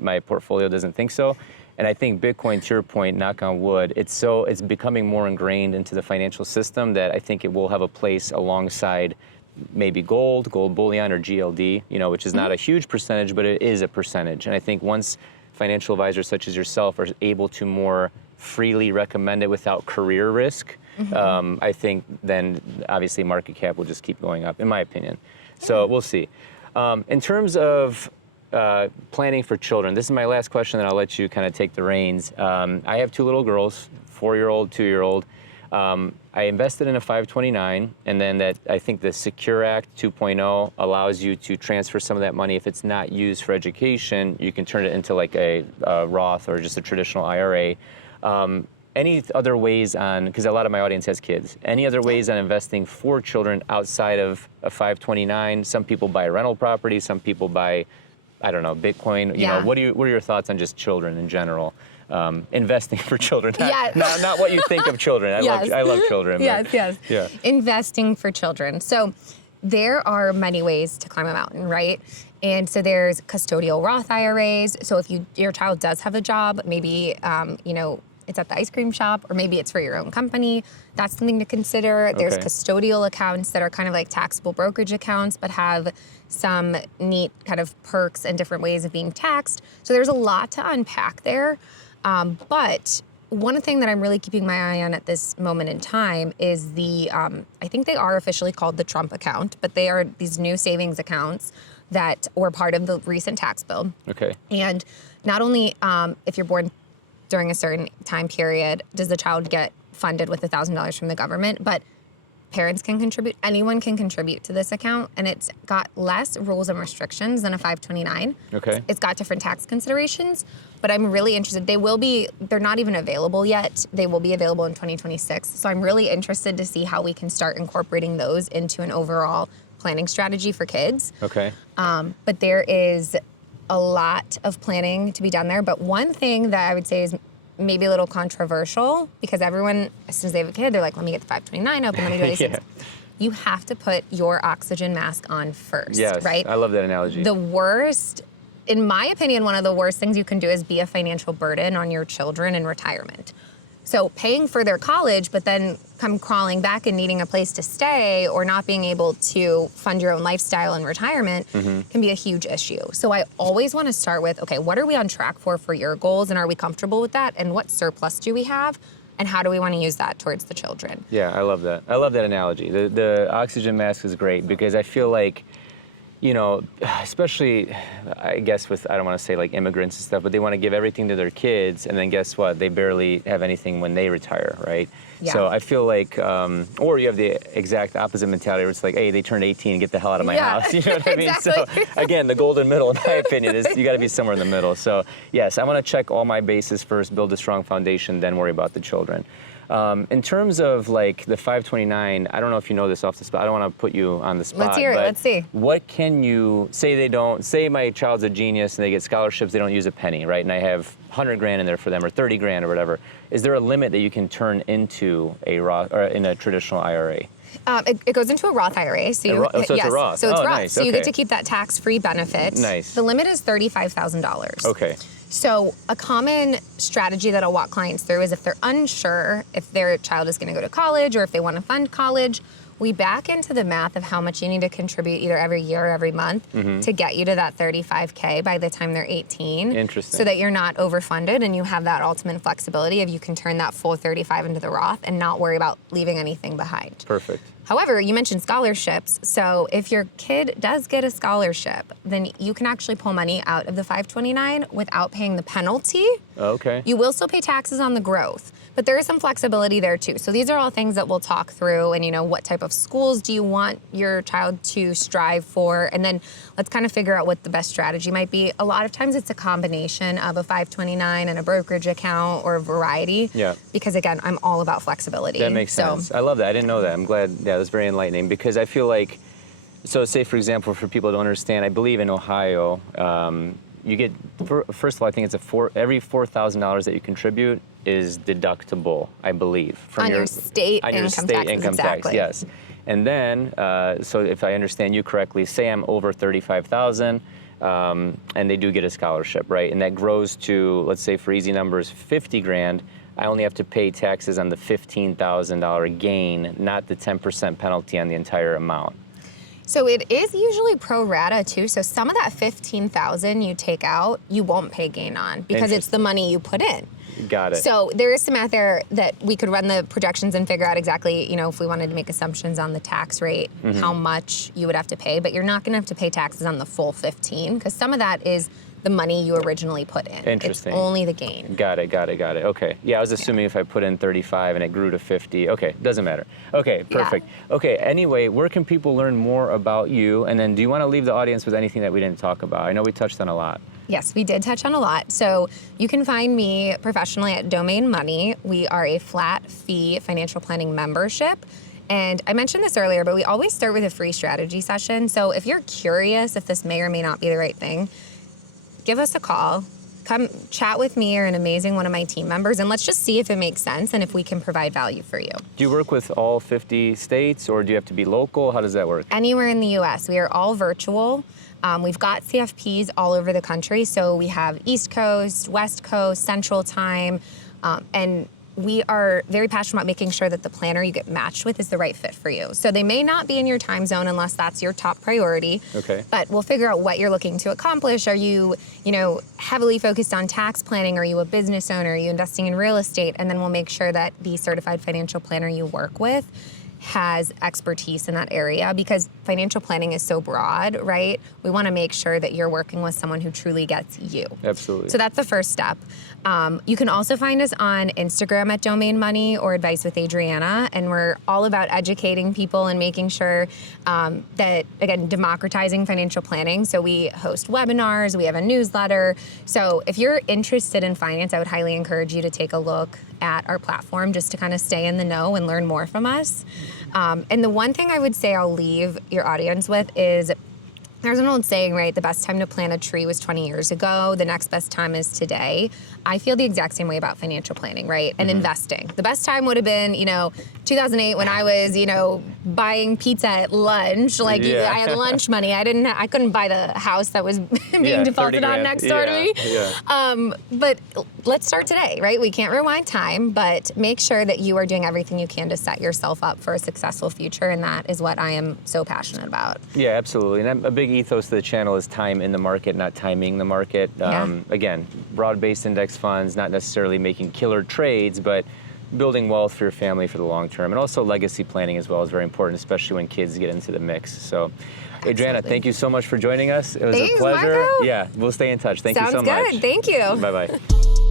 my portfolio doesn't think so. And I think Bitcoin, to your point, knock on wood, it's becoming more ingrained into the financial system that I think it will have a place alongside maybe gold bullion, or GLD, you know, which is not a huge percentage, but it is a percentage. And I think once financial advisors such as yourself are able to more freely recommend it without career risk, I think then obviously market cap will just keep going up, in my opinion. So we'll see. In terms of planning for children. This is my last question, and I'll let you kind of take the reins. I have 2 little girls, 4-year-old, 2-year-old. I invested in a 529, and then I think the Secure Act 2.0 allows you to transfer some of that money. If it's not used for education, you can turn it into like a Roth or just a traditional IRA. Any other ways because a lot of my audience has kids, any other ways on investing for children outside of a 529? Some people buy rental property, some people buy, I don't know, Bitcoin. You know, what are your thoughts on just children in general? Investing for children, not what you think of children. I love children. Yes. Yeah. Investing for children. So there are many ways to climb a mountain, right? And so there's custodial Roth IRAs. So if your child does have a job, maybe you know, it's at the ice cream shop, or maybe it's for your own company. That's something to consider. There's custodial accounts that are kind of like taxable brokerage accounts, but have some neat kind of perks and different ways of being taxed. So there's a lot to unpack there. But one thing that I'm really keeping my eye on at this moment in time is I think they are officially called the Trump account, but they are these new savings accounts that were part of the recent tax bill. Okay. And not only if you're born during a certain time period does the child get funded with $1,000 from the government, but parents can contribute, anyone can contribute to this account, and it's got less rules and restrictions than a 529. Okay. It's got different tax considerations, but I'm really interested. They're not even available yet. They will be available in 2026. So I'm really interested to see how we can start incorporating those into an overall planning strategy for kids. Okay. But there is a lot of planning to be done there. But one thing that I would say is maybe a little controversial, because everyone, as soon as they have a kid, they're like, let me get the 529 open, let me do these things. You have to put your oxygen mask on first, Yes, right? I love that analogy. The worst, in my opinion, one of the worst things you can do is be a financial burden on your children in retirement. So paying for their college, but then come crawling back and needing a place to stay or not being able to fund your own lifestyle in retirement can be a huge issue. So I always want to start with, okay, what are we on track for your goals, and are we comfortable with that? And what surplus do we have? And how do we want to use that towards the children? Yeah, I love that. I love that analogy. The oxygen mask is great because I feel like, you know, especially, I guess with, I don't want to say like immigrants and stuff, but they want to give everything to their kids, and then guess what? They barely have anything when they retire, right? Yeah. So I feel like, or you have the exact opposite mentality where it's like, hey, they turned 18, get the hell out of my house. You know what I mean? Exactly. So again, the golden middle, in my opinion, is you got to be somewhere in the middle. So yes, I want to check all my bases first, build a strong foundation, then worry about the children. In terms of like the 529, I don't know if you know this off the spot. I don't want to put you on the spot. Let's hear it. Let's see. What can you say my child's a genius and they get scholarships, they don't use a penny, right? And I have 100 grand in there for them or 30 grand or whatever. Is there a limit that you can turn into a Roth or in a traditional IRA? It goes into a Roth IRA. So it's a Roth. So it's Roth. Nice. So you Okay. get to keep that tax-free benefit. Nice. The limit is $35,000. Okay. So a common strategy that I'll walk clients through is if they're unsure if their child is going to go to college or if they want to fund college, we back into the math of how much you need to contribute either every year or every month to get you to that $35K by the time they're 18. Interesting. So that you're not overfunded and you have that ultimate flexibility of you can turn that full 35 into the Roth and not worry about leaving anything behind. Perfect. However, you mentioned scholarships. So if your kid does get a scholarship, then you can actually pull money out of the 529 without paying the penalty. Okay. You will still pay taxes on the growth, but there is some flexibility there too. So these are all things that we'll talk through, and what type of schools do you want your child to strive for? And then let's kind of figure out what the best strategy might be. A lot of times it's a combination of a 529 and a brokerage account or a variety. Yeah. Because again, I'm all about flexibility. That makes sense. I love that. I didn't know that. I'm glad. Yeah, that's very enlightening because I feel like, so say for example, for people who don't understand, I believe in Ohio, you get, first of all, I think it's every $4,000 that you contribute is deductible, I believe. From your state income taxes, exactly. Yes. And then, so if I understand you correctly, say I'm over 35,000, and they do get a scholarship, right? And that grows to, let's say for easy numbers, 50 grand. I only have to pay taxes on the $15,000 gain, not the 10% penalty on the entire amount. So it is usually pro rata too. So some of that $15,000 you take out, you won't pay gain on because it's the money you put in. Got it. So there is some math there that we could run the projections and figure out exactly, if we wanted to make assumptions on the tax rate, how much you would have to pay. But you're not going to have to pay taxes on the full 15 because some of that is the money you originally put in. Interesting. It's only the gain. Got it. Okay. Yeah, I was assuming if I put in 35 and it grew to 50. Okay, doesn't matter. Okay, perfect. Yeah. Okay, anyway, where can people learn more about you? And then do you want to leave the audience with anything that we didn't talk about? I know we touched on a lot. Yes, we did touch on a lot. So you can find me professionally at Domain Money. We are a flat fee financial planning membership. And I mentioned this earlier, but we always start with a free strategy session. So if you're curious if this may or may not be the right thing, give us a call, come chat with me or an amazing one of my team members, and let's just see if it makes sense and if we can provide value for you. Do you work with all 50 states or do you have to be local? How does that work? Anywhere in the U.S. We are all virtual. We've got CFPs all over the country. So we have East Coast, West Coast, Central Time, and we are very passionate about making sure that the planner you get matched with is the right fit for you. So they may not be in your time zone unless that's your top priority. Okay. But we'll figure out what you're looking to accomplish. Are you, heavily focused on tax planning? Are you a business owner? Are you investing in real estate? And then we'll make sure that the certified financial planner you work with has expertise in that area, because financial planning is so broad, right? We want to make sure that you're working with someone who truly gets you. Absolutely. So that's the first step. You can also find us on Instagram at Domain Money or Advice with Adrianna, and we're all about educating people and making sure that, again, democratizing financial planning. So we host webinars, we have a newsletter. So if you're interested in finance, I would highly encourage you to take a look at our platform just to kind of stay in the know and learn more from us. And the one thing I would say I'll leave your audience with is, there's an old saying, right? The best time to plant a tree was 20 years ago. The next best time is today. I feel the exact same way about financial planning, right? And investing. The best time would have been, 2008 when I was, buying pizza at lunch. Like I had lunch money. I couldn't buy the house that was being defaulted on next door to me. But let's start today, right? We can't rewind time, but make sure that you are doing everything you can to set yourself up for a successful future. And that is what I am so passionate about. Yeah, absolutely. And a big ethos of the channel is time in the market, not timing the market. Again, broad-based index funds, not necessarily making killer trades, but building wealth for your family for the long term. And also legacy planning as well is very important, especially when kids get into the mix. So, Adrianna, thank you so much for joining us. It was a pleasure. Marko. Yeah, we'll stay in touch. Thank you so much. Sounds good. Thank you. Bye-bye.